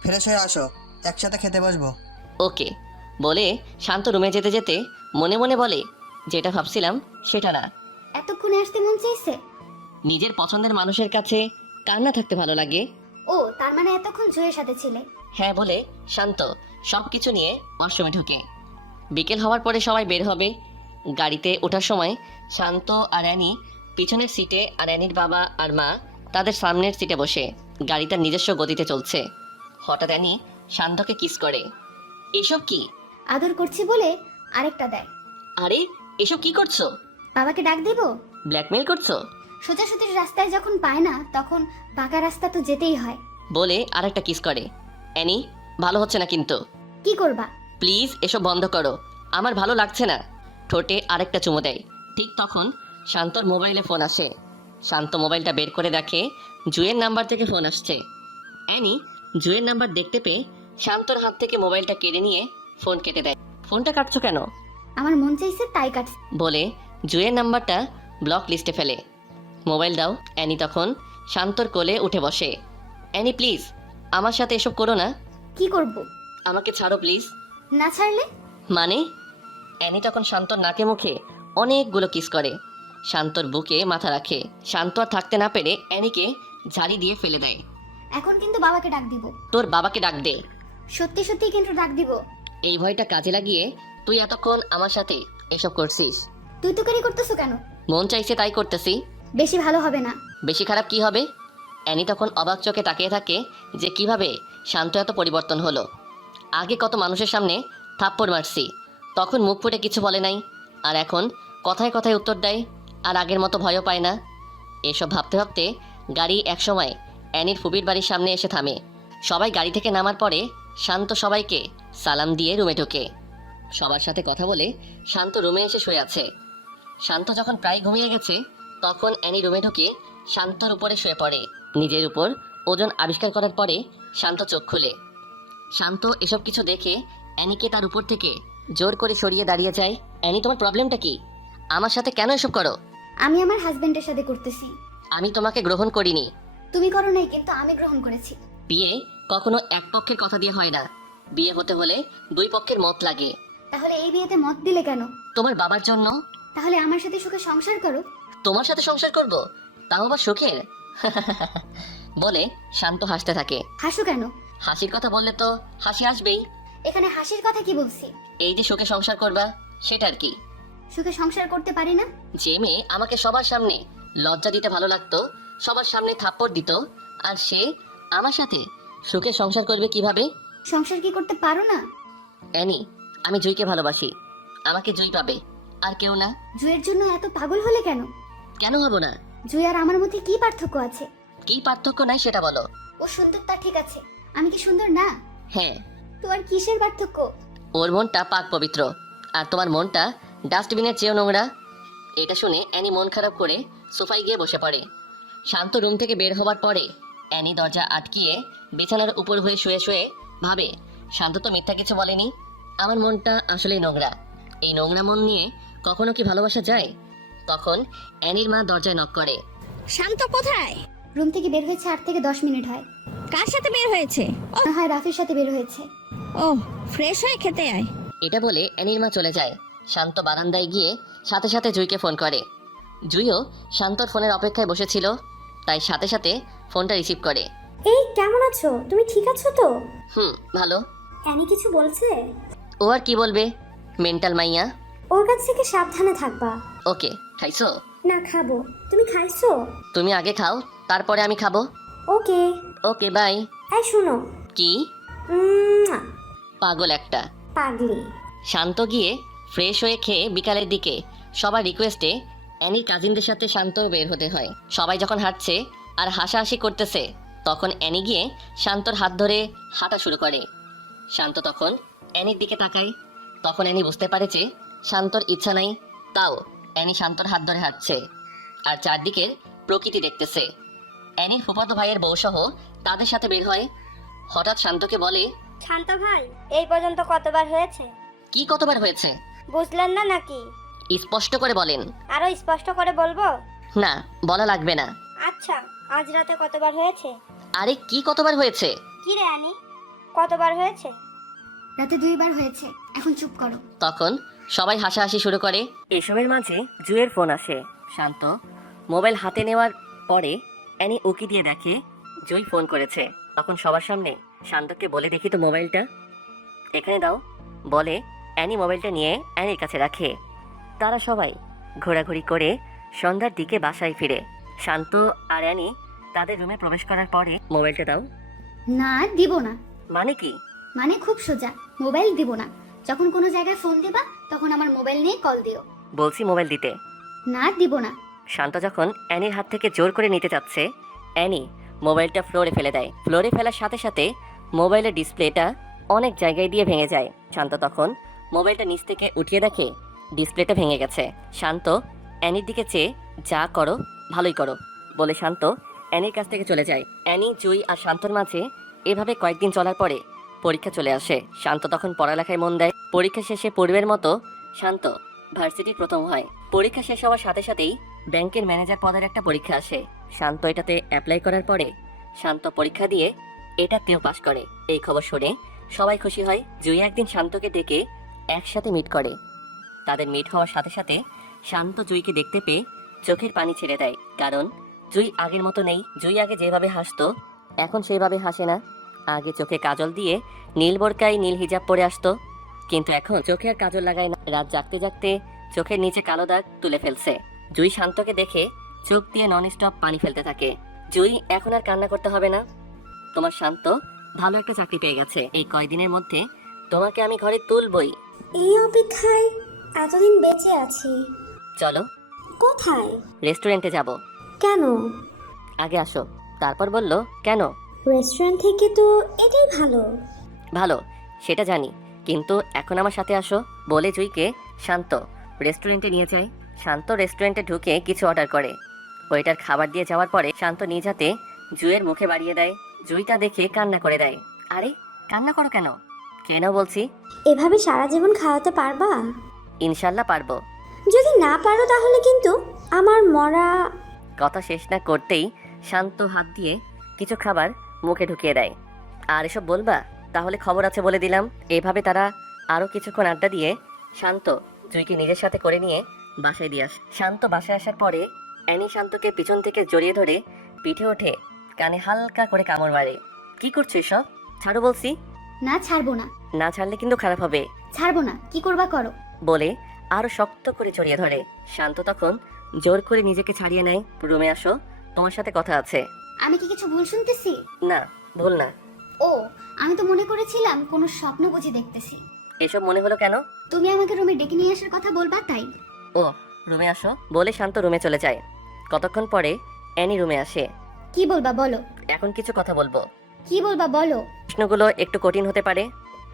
ফ্রেশ হয়ে আসো, একসাথে খেতে বসবো। ওকে বলে শান্ত রুমে যেতে যেতে মনে মনে বলে, যেটা ভাবছিলাম সেটা না। এতক্ষণে আসতে মন চাইছে? নিজের পছন্দের মানুষের কাছে কার না থাকতে ভালো লাগে। ও, তার মানে এতক্ষণ জুয়ের সাথে ছিলে। হ্যাঁ বলে শান্ত সব কিছু নিয়ে ওয়াশরুমে ঢুকে। বিকেল হওয়ার পরে সবাই বের হবে। গাড়িতে ওঠার সময় শান্ত আর অ্যানি পিছনের সিটে আর অ্যানির বাবা আর মা তাদের সামনের সিটে বসে। গাড়িটার নিজস্ব গতিতে চলছে। হঠাৎ অ্যানি শান্তকে কিস করে। এসব কি? আদর করছি বলে আরেকটা দেয়। আরে এসব কি করছো? বাবাকে ডাক দিব? ব্ল্যাকমেল করছো? সোজাসুজি রাস্তায় যখন পায় না তখন বাঁকা রাস্তা তো যেতেই হয়। বলে আরেকটা কিস করে। অ্যানি, ভালো হচ্ছে না কিন্তু। কি করবা? প্লিজ এসব বন্ধ করো, আমার ভালো লাগছে না। ঠোঁটে আরেকটা চুমু দেয়। ঠিক তখন শান্তর মোবাইলে ফোন আসে। শান্ত মোবাইলটা বের করে দেখে জুয়ের নাম্বার থেকে ফোন আসছে। অ্যানি জুয়ের নাম্বার দেখতে পেয়ে শান্তর হাত থেকে মোবাইলটা কেড়ে নিয়ে ফোন কেটে দেয়। ফোনটা কাটছো কেন? আমার মন চাইছে তাই কাটছি। বলে জুয়ের নাম্বারটা ব্লক লিস্টে ফেলে। মোবাইল দাও। অ্যানি তখন শান্তর কোলে উঠে বসে। অ্যানি প্লিজ আমার সাথে এসব করো না। কি করব? আমাকে ছাড়ো প্লিজ। না ছাড়লে? মানে? অ্যানি তখন শান্তর নাকে মুখে অনেকগুলো কিস করে। শান্তর বুকে মাথা রাখে। শান্ত আর থাকতে না পেরে অ্যানিকে ঝাড়ি দিয়ে ফেলে দেয়। এখন কিন্তু বাবাকে ডাক দিব। তোর বাবাকে ডাক দে। সত্যি সত্যি কিন্তু ডাক দিব। এই ভয়টা কাজে লাগিয়ে তুই এতক্ষণ আমার সাথে এসব করছিস। তুই তো করতেছো কেন? মন চাইছে তাই করতেছি। বেশি ভালো হবে না। বেশি খারাপ কি হবে? অ্যানি তখন অবাক চোখে তাকিয়ে থাকে যে কিভাবে শান্ত এত পরিবর্তন হলো। আগে কত মানুষের সামনে থাপ্পড় মারছি, তখন মুখ ফুটে কিছু বলে নাই, আর এখন কথায় কথায় উত্তর দেয়, আর আগের মতো ভয়ও পায় না। এসব ভাবতে ভাবতে গাড়ি একসময় অ্যানির ফুপির বাড়ির সামনে এসে থামে। সবাই গাড়ি থেকে নামার পরে শান্ত সবাইকে সালাম দিয়ে রুমে ঢোকে। সবার সাথে কথা বলে শান্ত রুমে এসে শুয়ে আছে। শান্ত যখন প্রায় ঘুমিয়ে গেছে তখন অ্যানি রুমে ঢুকে শান্তর উপরে শুয়ে পড়ে। নিজের উপর ওজন আবিষ্কার করার পরে শান্ত চোখ খুলে। শান্ত এসব কিছু দেখে অ্যানিকে তার উপর থেকে জোর করে সরিয়ে দাঁড়িয়ে যায়। অ্যানি, তোমার প্রবলেমটা কি? আমার সাথে কেন এসব করো? আমি আমার হাজবেন্ডের সাথে করতেছি। আমি তোমাকে গ্রহণ করিনি। তুমি করো নাই, কিন্তু আমি গ্রহণ করেছি। বিয়ে কখনো এক পক্ষের কথা দিয়ে হয় না, বিয়ে হতে হলে দুই পক্ষের মত লাগে। তাহলে এই বিয়েতে মত দিলে কেন? তোমার বাবার জন্য। তাহলে আমার সাথে সুখে সংসার করো। তোমার সাথে সংসার করব, তাও আবার সুখের? বলে শান্ত হাসতে থাকে। হাসো কেন? হাসির কথা বললে তো হাসি আসবেই। এখানে হাসির কথা কি বলছি? এই যে সুখে সংসার করবা সেটার কি? সুখে সংসার করতে পারি না? যে মেয়ে আমাকে সবার সামনে লজ্জা দিতে ভালো লাগতো, সবার সামনে থাপ্পড় দিত, আর সে আমার সাথে সুখে সংসার করবে কিভাবে? সংসার কি করতে পারো না? অ্যানি, আমি জুইকে ভালোবাসি, আমাকে জুই পাবে, আর কেউ না। জুয়ের জন্য এত পাগল হলে কেন? কেন হব না? জুই আর আমার মধ্যে কি পার্থক্য আছে? কি পার্থক্য নাই সেটা বলো। ও সুন্দর, তা ঠিক আছে, আমি কি সুন্দর না? হ্যাঁ। তো আর কিসের পার্থক্য? ওর মনটা পাক পবিত্র, আর তোমার মনটা ডাস্টবিনের চেয়েও নোংরা। এটা শুনে অ্যানি মন খারাপ করে সোফায় গিয়ে বসে পড়ে। শান্ত রুম থেকে বের হবার পরে অ্যানি দরজা আটকিয়ে বিছানার উপর হয়ে শুয়ে শুয়ে ভাবে, শান্ত তো মিথ্যা কিছু বলেনি, আমার মনটা আসলেই নোংরা। এই নোংরা মন নিয়ে কখনো কি ভালোবাসা যায়? তখন অ্যানির মা দরজায় নক করে। শান্ত কোথায়? রুম থেকে বের হয়েছে 8 থেকে 10 মিনিট হয়। কার সাথে বের হয়েছে? ও মনে হয় রাফির সাথে বের হয়েছে। ও, ফ্রেশ হয়ে খেতে আয়। এটা বলে অ্যানির মা চলে যায়। শান্ত বারান্দায় গিয়ে সাথে সাথে জুইকে ফোন করে। জুইও শান্তর ফোনের অপেক্ষায় বসেছিল, তাই সাথে সাথে ফোনটা রিসিভ করে। এই, কেমন আছো? তুমি ঠিক আছো তো? ভালো। অ্যানি কিছু বলছে? ও আর কি বলবে, মেন্টাল মাইয়া। ওর কাছ থেকে সাবধানে থাকবা। ওকে, খাইছো? না, খাবো। তুমি খাইছো? তুমি আগে খাও, তারপরে আমি খাবো। ওকে। ওকে, বাই। এই শুনো। কি? উম, পাগল একটা। পাগলি। শান্ত গিয়ে ফ্রেশ হয়ে খেয়ে বিকালের দিকে সবার রিকোয়েস্টে অ্যানির কাজিনদের সাথে শান্ত বের হতে হয়। সবাই যখন হাঁটছে আর হাসাহাসি করতেছে তখন অ্যানি গিয়ে শান্তর হাত ধরে হাঁটা শুরু করে। শান্ত তখন অ্যানির দিকে তাকায়। তখন অ্যানি বুঝতে পারে যে শান্তর ইচ্ছা নাই, তাও অ্যানি শান্তর হাত ধরে হাঁটছে আর চারদিকের প্রকৃতি দেখতেছে। অ্যানির ফুফাতো ভাইয়ের বউসহ তাদের সাথে বের হয়। হঠাৎ শান্তকে বলে, শান্ত ভাই, এই পর্যন্ত কতবার হয়েছে? কি কতবার হয়েছে? বুঝলেন না নাকি? স্পষ্ট করে বলেন। আরো স্পষ্ট করে বলবো? না, বলা লাগবে না। আচ্ছা, আজ রাতে কতবার হয়েছে? আরে কি কতবার হয়েছে? কি রে আনি, কতবার হয়েছে? রাতে 2 বার হয়েছে, এখন চুপ করো। তখন সবাই হাসাহাসি শুরু করে। এসবের মাঝে জুয়ের ফোন আসে। শান্ত মোবাইল হাতে নেওয়ার পরে অ্যানি উকি দিয়ে দেখে জুই ফোন করেছে। তখন সবার সামনে শান্তকে বলে, দেখি তো মোবাইলটা এখানে দাও বলে অ্যানি মোবাইলটা নিয়ে অ্যানির কাছে রাখে। তারা সবাই ঘোরাঘুরি করে সন্ধ্যার দিকে বাসায় ফিরে। শান্ত আর অ্যানি তাদের রুমে প্রবেশ করার পরে, মোবাইলটা দাও। না, দিব না। মানে কি? মানে খুব সোজা, মোবাইল দিব না। যখন কোনো জায়গায় ফোন দিবা তখন আমার মোবাইল নিয়ে কল দিও। বলছি মোবাইল দিতে। না, দিব না। শান্ত যখন অ্যানির হাত থেকে জোর করে নিতে যাচ্ছে, অ্যানি মোবাইলটা ফ্লোরে ফেলে দেয়। ফ্লোরে ফেলার সাথে সাথে মোবাইলের ডিসপ্লেটা অনেক জায়গায় দিয়ে ভেঙে যায়। শান্ত তখন মোবাইলটা নিচ থেকে উঠিয়ে দেখে ডিসপ্লেটা ভেঙে গেছে। শান্ত অ্যানির দিকে চেয়ে, যা করো ভালোই করো বলে শান্ত অ্যানির কাছ থেকে চলে যায়। অ্যানি, জুই আর শান্তর মাঝে এভাবে কয়েকদিন চলার পরে পরীক্ষা চলে আসে। শান্ত তখন পড়ালেখায় মন দেয়। পরীক্ষা শেষে পূর্বের মতো শান্ত ভার্সিটির প্রথম হয়। পরীক্ষা শেষ হওয়ার সাথে সাথেই ব্যাংকের ম্যানেজার পদের একটা পরীক্ষা আসে। শান্ত এটাতে অ্যাপ্লাই করার পরে শান্ত পরীক্ষা দিয়ে এটাতেও পাশ করে। এই খবর শুনে সবাই খুশি হয়। জুই একদিন শান্তকে ডেকে একসাথে মিট করে। তাদের মিট হওয়ার সাথে সাথে শান্ত জুইকে দেখতে পেয়ে চোখের পানি ছেড়ে দেয়, কারণ জুই আগের মতো নেই। জুই আগে যেভাবে হাসতো এখন সেইভাবে হাসে না। আগে চোখে কাজল দিয়ে নীল বোরকায় নীল হিজাব পরে আসতো, কিন্তু এখন চোখে আর কাজল লাগায় না। রাত জাগতে জাগতে চোখের নিচে কালো দাগ তুলে ফেলছে। জুই শান্তকে দেখে চোখ দিয়ে নন স্টপ পানি ফেলতে থাকে। জুই, এখন আর কান্না করতে হবে না। তোমার শান্ত ভালো একটা চাকরি পেয়ে গেছে। এই কয়দিনের মধ্যে তোমাকে আমি ঘরে তুলবই। এই অপেক্ষায় এতদিন বেঁচে আছি। চলো কোথায়? রেস্টুরেন্টে যাব। কেন? আগে আসো। তারপর বলল, কেন? রেস্টুরেন্ট থেকে তো এটাই ভালো। ভালো সেটা জানি, কিন্তু এখন আমার সাথে আসো বলে জুইকে শান্ত রেস্টুরেন্টে নিয়ে যায়। শান্ত রেস্টুরেন্টে ঢুকে কিছু অর্ডার করে। ওয়েটার খাবার দিয়ে যাওয়ার পরে শান্ত নিজ হাতে জুইয়ের মুখে বাড়িয়ে দেয়। জুই তা দেখে কান্না করে দেয়। আরে কান্না করো কেন? কেন বলছি। এভাবে সারা জীবন খাওয়াতে পারবা? ইনশাল্লাহ পারবো। যদি না পারো তাহলে কিন্তু আমার মরা। কথা শেষ না করতেই শান্ত হাত দিয়ে কিছু খাবার মুখে ঢুকিয়ে দেয়। আর এসব বলবা? তাহলে খবর আছে বলে দিলাম। এভাবে তারা আরও কিছুক্ষণ আড্ডা দিয়ে শান্ত জুইকে নিজের সাথে করে নিয়ে বাসায় দিয়ে আসে। শান্ত বাসায় আসার পরে অ্যানি শান্তকে পিছন থেকে জড়িয়ে ধরে পিঠে ওঠে কানে হালকা করে কামড় মারে। কি করছো এসব? ছাড়ো বলছি। না, ছাড়বো না। না ছাড়লে কিন্তু খারাপ হবে। ছাড়বো না, কি করবা করো। বলে আরো শক্ত করে জড়িয়ে ধরে। শান্ত তখন জোর করে নিজেকে ছাড়িয়ে নেয়। রুমে আসো, তোমার সাথে কথা আছে। আমি কি কিছু ভুল শুনতেছি? না, ভুল না। ও, আমি তো মনে করেছিলাম কোনো স্বপ্ন বুঝি দেখতেছি। এসব মনে হলো কেন? তুমি আমাকে রুমে ডেকে নিয়ে আসার কথা বলবা তাই। ও, রুমে আসো বলে শান্ত রুমে চলে যায়। কতক্ষণ পরে অ্যানি রুমে আসে। কি বলবা বলো। এখন কিছু কথা বলবো। কি বলবা বলো। প্রশ্নগুলো একটু কঠিন হতে পারে।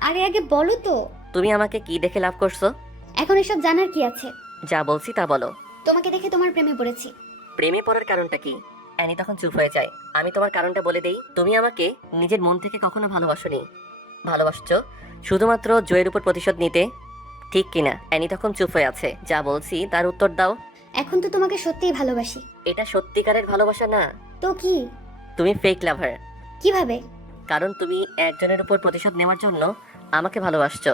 আরে আগে বলো তো। তুমি আমাকে কি দেখে লাভ করছো? এখন এসব জানার কি আছে? যা বলছি তা বলো। তোমাকে দেখে তোমার প্রেমে পড়েছি। প্রেমে পড়ার কারণটা কি? অ্যানি তখন চুপ হয়ে যায়। আমি তোমার কারণটা বলে দেই। তুমি আমাকে নিজের মন থেকে কখনো ভালোবাসোনি। ভালোবাসছো শুধুমাত্র জয়ের উপর প্রতিশোধ নিতে, ঠিক কিনা? অ্যানি তখন চুপ হয়ে আছে। যা বলছি তার উত্তর দাও। এখন তো তোমাকে সত্যিই ভালোবাসি। এটা সত্যিকারের ভালোবাসা না, তো কি? তুমি ফেক লাভার। কিভাবে? কারণ তুমি একজনের উপর প্রতিশোধ নেওয়ার জন্য আমাকে ভালোবাসছো।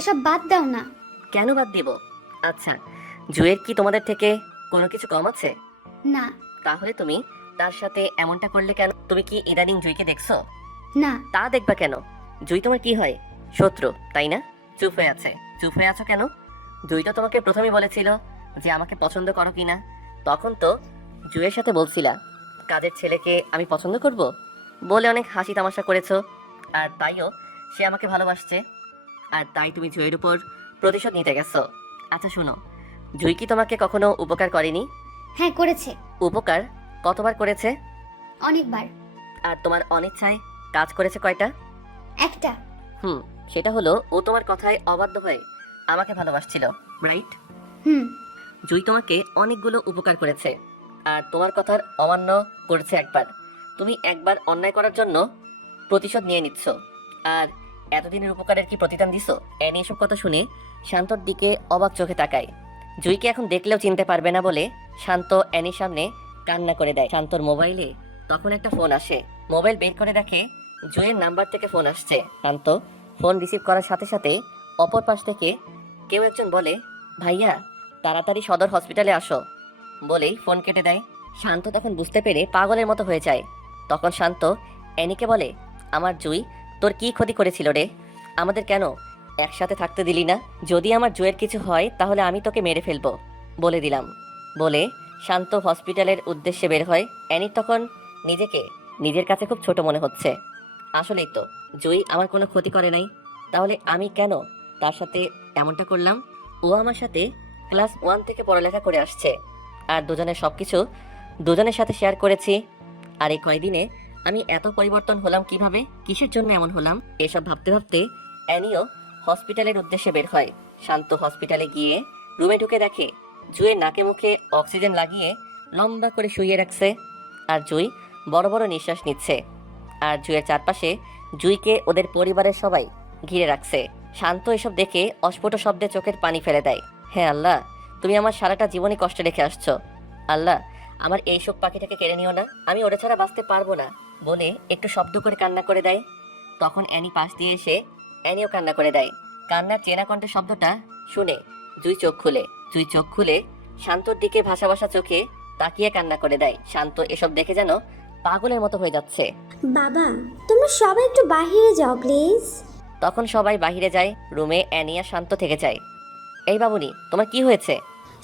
এসব বাদ দাও না। কেন বাদ দিব? আচ্ছা, জুয়ের কি তোমাদের থেকে কোনো কিছু কম আছে? না। তাহলে তুমি তার সাথে এমনটা করলে কেন? তুমি কি ইদানিং জুইকে দেখছো? না। তা দেখবা কেন? জুই তোমার কি হয়? শত্রু, তাই না? চুপ হয়ে আছে। চুপ হয়ে আছো কেন? জুই তো তোমাকে প্রথমেই বলেছিল যে আমাকে পছন্দ করো কিনা। তখন তো জুয়ের সাথে বলছিলা কাজের ছেলেকে আমি পছন্দ করব বলে অনেক হাসি তামাশা করেছো। আর তাইও সে আমাকে ভালোবাসছে। আর তাই তুমি জুয়ের উপর প্রতিশোধ নিতে গেছো। আচ্ছা শুনো, জুই কি তোমাকে কখনো উপকার করেনি? হ্যাঁ করেছে, উপকার কতবার করেছে? অনেকবার। আর তোমার অনিচ্ছায় কাজ করেছে কয়টা? একটা। সেটা হলো ও তোমার কথায় অবাধ্য হয়ে আমাকে ভালোবাসছিল, রাইট? হুম। জুই তোমাকে অনেকগুলো উপকার করেছে আর তোমার কথার অমান্য করেছে একবার। তুমি একবার অন্যায় করার জন্য প্রতিশোধ নিয়ে নিচ্ছ, আর এতদিনের উপকারের কি প্রতিদান দিছো? অ্যানি এসব কথা শুনে শান্তর দিকে অবাক চোখে তাকায়। জুইকে এখন দেখলেও চিনতে পারবে না বলে শান্ত অ্যানির সামনে কান্না করে দেয়। শান্তর মোবাইলে তখন একটা ফোন আসে। মোবাইল বের করে দেখে জুইয়ের নাম্বার থেকে ফোন আসছে। শান্ত ফোন রিসিভ করার সাথে সাথে অপর পাশ থেকে কেউ একজন বলে, ভাইয়া তাড়াতাড়ি সদর হসপিটালে আসো, বলেই ফোন কেটে দেয়। শান্ত তখন বুঝতে পেরে পাগলের মতো হয়ে যায়। তখন শান্ত অ্যানিকে বলে, আমার জুই তোর কি ক্ষতি করেছিল রে? আমাদের কেন একসাথে থাকতে দিলি না? যদি আমার জুয়ের কিছু হয় তাহলে আমি তোকে মেরে ফেলবো, বলে দিলাম। বলে শান্ত হসপিটালের উদ্দেশ্যে বের হয়। অ্যানির তখন নিজেকে নিজের কাছে খুব ছোট মনে হচ্ছে। আসলেই তো, জুই আমার কোনো ক্ষতি করে নাই, তাহলে আমি কেন তার সাথে এমনটা করলাম? ও আমার সাথে ক্লাস 1 থেকে পড়ালেখা করে আসছে, আর দুজনের সবকিছু দুজনের সাথে শেয়ার করেছি। আর এই কয়দিনে আমি এত পরিবর্তন হলাম কিভাবে, কিসের জন্য এমন হলাম? এসব ভাবতে ভাবতে অ্যানিও হসপিটালের উদ্দেশ্যে বের হয়। শান্ত হসপিটালে গিয়ে রুমে ঢুকে দেখে জুইয়ের নাকে মুখে অক্সিজেন লাগিয়ে লম্বা করে শুইয়ে রাখছে, আর জুই বড় বড় নিঃশ্বাস নিচ্ছে। আর জুইয়ের চারপাশে জুইকে ওদের পরিবারের সবাই ঘিরে রাখছে। শান্ত এসব দেখে অস্ফুট শব্দে চোখের পানি ফেলে দেয়। হ্যাঁ আল্লাহ, তুমি আমার সারাটা জীবনই কষ্টে রেখে আসছো। আল্লাহ, আমার এই শোক পাখিটাকে কেড়ে নিও না, আমি ওরা ছাড়া বাঁচতে পারবো না, বলে একটু শব্দ করে কান্না করে দেয়। তখন অ্যানি পাশ দিয়ে এসে অ্যানিও কান্না করে দেয়। কান্নার চেনা কণ্ঠের শব্দটা শুনে জুই চোখ খুলে শান্তর দিকে ভাসা ভাসা চোখে তাকিয়ে কান্না করে দেয়। শান্ত এসব দেখে যেন পাগলের মতো হয়ে যাচ্ছে। বাবা, তোমরা সবাই একটু বাইরে যাও প্লিজ। তখন সবাই বাইরে যায়। রুমে অ্যানি আর শান্ত থেকে যায়। এই বাবুনি, তোমার কি হয়েছে?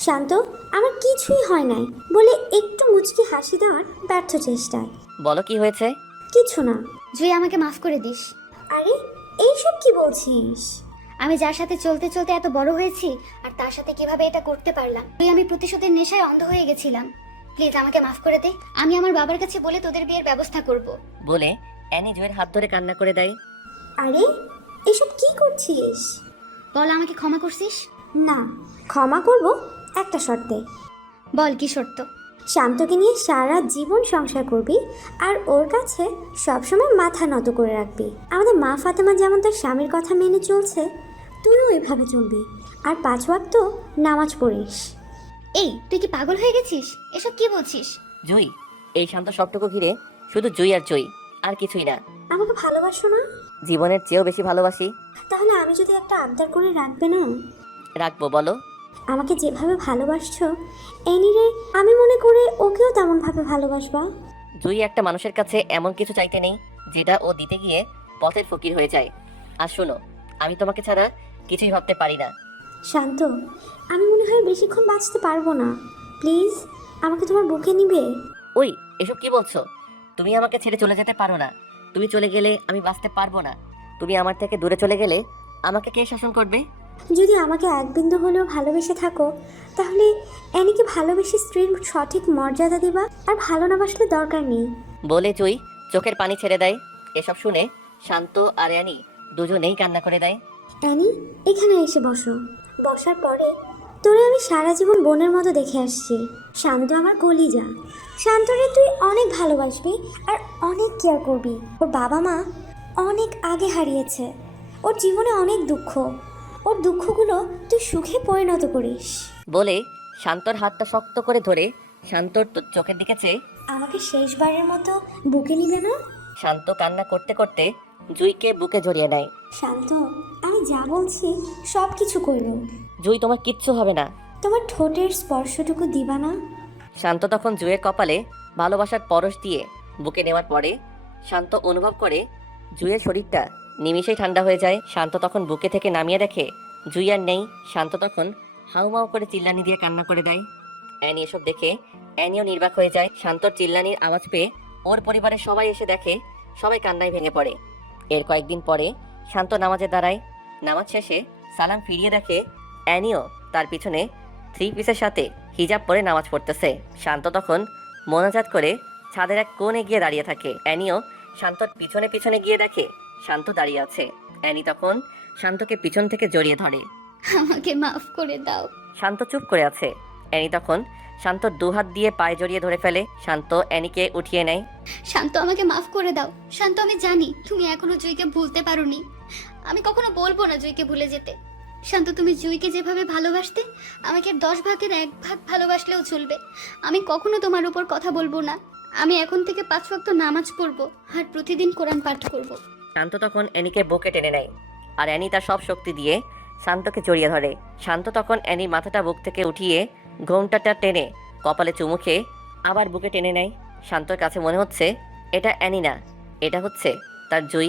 শান্ত, আমার কিছুই হয় নাই বলে একটু মুচকি হাসি দেওয়ার ব্যর্থ চেষ্টায়। বলো কি হয়েছে? কিছু না। জুই আমাকে মাফ করে দিস। আরে এইসব কি বলছিস? আমি যার সাথে চলতে চলতে এত বড় হয়েছি, আর তার সাথে কিভাবে এটা করতে পারলাম? আমি প্রতিশোধের নেশায় অন্ধ হয়ে গেছিলাম। প্লিজ আমাকে মাফ করে দে। আমি আমার বাবার কাছে বলে তোদের বিয়ের ব্যবস্থা করব। বলে অ্যানি জুয়ের হাত ধরে কান্না করে দেয়। আরে এসব কি করছিস? বল, আমাকে ক্ষমা করছিস? না, ক্ষমা করব একটা শর্তে। বল কি শর্ত? শান্তকে নিয়ে সারা জীবন সংসার করবি আর ওর কাছে সবসময় মাথা নত করে রাখবি। আমাদের মা ফাতেমা যেমন তার স্বামীর কথা মেনে চলছে, তুইও ওইভাবে চলবি, আর 5 ওয়াক্ত নামাজ পড়িস। এই, তুই কি পাগল হয়ে গেছিস? এসব কি বলছিস? জুই, এই শান্ত সবটুকু ঘিরে শুধু জুই আর জুই, আর কিছুই না। আমাকে ভালোবাসো না? জীবনের চেয়েও বেশি ভালোবাসি। তাহলে আমি যদি একটা আবদার করে রাখবে না? রাখবো, বলো। আমাকে যেভাবে ভালোবাসছো এনিরে, আমি মনে করে ওকেও তেমনভাবে ভালোবাসবা। জুই একটা মানুষের কাছে এমন কিছু চাইতে নেই যেটা ও দিতে গিয়ে পথের ফকির হয়ে যায়। আর শোনো, আমি তোমাকে ছাড়া কিছুই ভাবতে পারি না। শান্ত, আমি মনে হয় বেশিক্ষণ বাঁচতে পারবো না। প্লিজ আমাকে তোমার বুকে নিবে? ওই, এসব কি বলছো? তুমি আমাকে ছেড়ে চলে যেতে পারো না। তুমি চলে গেলে আমি বাঁচতে পারবো না। তুমি আমার থেকে দূরে চলে গেলে আমাকে কে শাসন করবে? যদি আমাকে এক বিন্দু হলেও ভালোবেসে থাকো, তাহলে অ্যানিকে ভালোবেসে স্ত্রীর সঠিক মর্যাদা দিবা, আর ভালো না বাসলে দরকার নেই। বলে জুই চোখের পানি ছেড়ে দেয়। এসব শুনে শান্ত আর অ্যানি দুজনেই কান্না করে দেয়। অ্যানি, এখানে এসে বসো। বসার পরে তোরে আমি সারা জীবন বোনের মতো দেখে আসছি। শান্ত আমার কলিজা। শান্তরে তুই অনেক ভালোবাসবি আর অনেক কেয়ার করবি। ওর বাবা মা অনেক আগে হারিয়েছে, ওর জীবনে অনেক দুঃখ, ওর দুঃখগুলো তুই সুখে পরিণত করিস। বলে শান্তর হাতটা শক্ত করে ধরে শান্তর চোখের দিকে চেয়ে আমাকে শেষবারের মতো বুকে নিবে না? শান্ত কান্না করতে করতে জুইকে বুকে জড়িয়ে নেয়। শান্ত, আমি যা বলছি সব কিছু করব। জুই, তোমার কিচ্ছু হবে না। তোমার ঠোঁটের স্পর্শটুকু দিবা না? শান্ত তখন জুইয়ের কপালে ভালোবাসার পরশ দিয়ে বুকে নেওয়ার পরে শান্ত অনুভব করে জুইয়ের শরীরটা নিমিষেই ঠান্ডা হয়ে যায়। শান্ত তখন বুকে থেকে নামিয়ে দেখে জুই আর নেই। শান্ত তখন হাউমাউ করে চিল্লানি দিয়ে কান্না করে দেয়। অ্যানি এসব দেখে অ্যানিও নির্বাক হয়ে যায়। শান্তর চিল্লানির আওয়াজ পেয়ে ওর পরিবারের সবাই এসে দেখে সবাই কান্নায় ভেঙে পড়ে। এর কয়েকদিন পরে শান্ত নামাজে দাঁড়ায়। নামাজ শেষে সালাম ফিরিয়ে দেখে অ্যানিও তার পিছনে 3 পিসের সাথে হিজাব পরে নামাজ পড়তেছে। শান্ত তখন মোনাজাত করে ছাদের এক কোণে গিয়ে দাঁড়িয়ে থাকে। অ্যানিও শান্তর পিছনে পিছনে গিয়ে দেখে শান্ত দাঁড়িয়ে আছে। অ্যানি তখন শান্তকে পিছন থেকে জড়িয়ে ধরে। আমাকে মাফ করে দাও। শান্ত চুপ করে আছে। অ্যানি তখন শান্তর 2 হাত দিয়ে পায়ে জড়িয়ে ধরে ফেলে। শান্ত অ্যানিকে উঠিয়ে নেয়। শান্ত, আমাকে মাফ করে দাও। শান্ত, আমি জানি তুমি এখনো জুইকে ভুলতে পারোনি। আমি কখনো বলবো না জুইকে ভুলে যেতে। শান্ত, তুমি জুইকে যেভাবে ভালোবাসতে আমাকে 10 ভাগের 1 ভাগ ভালোবাসলেও চলবে। আমি কখনো তোমার উপর কথা বলবো না। আমি এখন থেকে 5 ওয়াক্ত নামাজ পড়বো আর প্রতিদিন কোরআন পাঠ করব। শান্ত তখন অ্যানিকে বুকে টেনে নেয় আর অ্যানি তার সব শক্তি দিয়ে শান্তকে জড়িয়ে ধরে। শান্ত তখন অ্যানির মাথাটা বুক থেকে উঠিয়ে ঘোমটাটা টেনে কপালে চুমু খেয়ে আবার বুকে টেনে নেয়। শান্তর কাছে মনে হচ্ছে এটা অ্যানি না, এটা হচ্ছে তার জুই।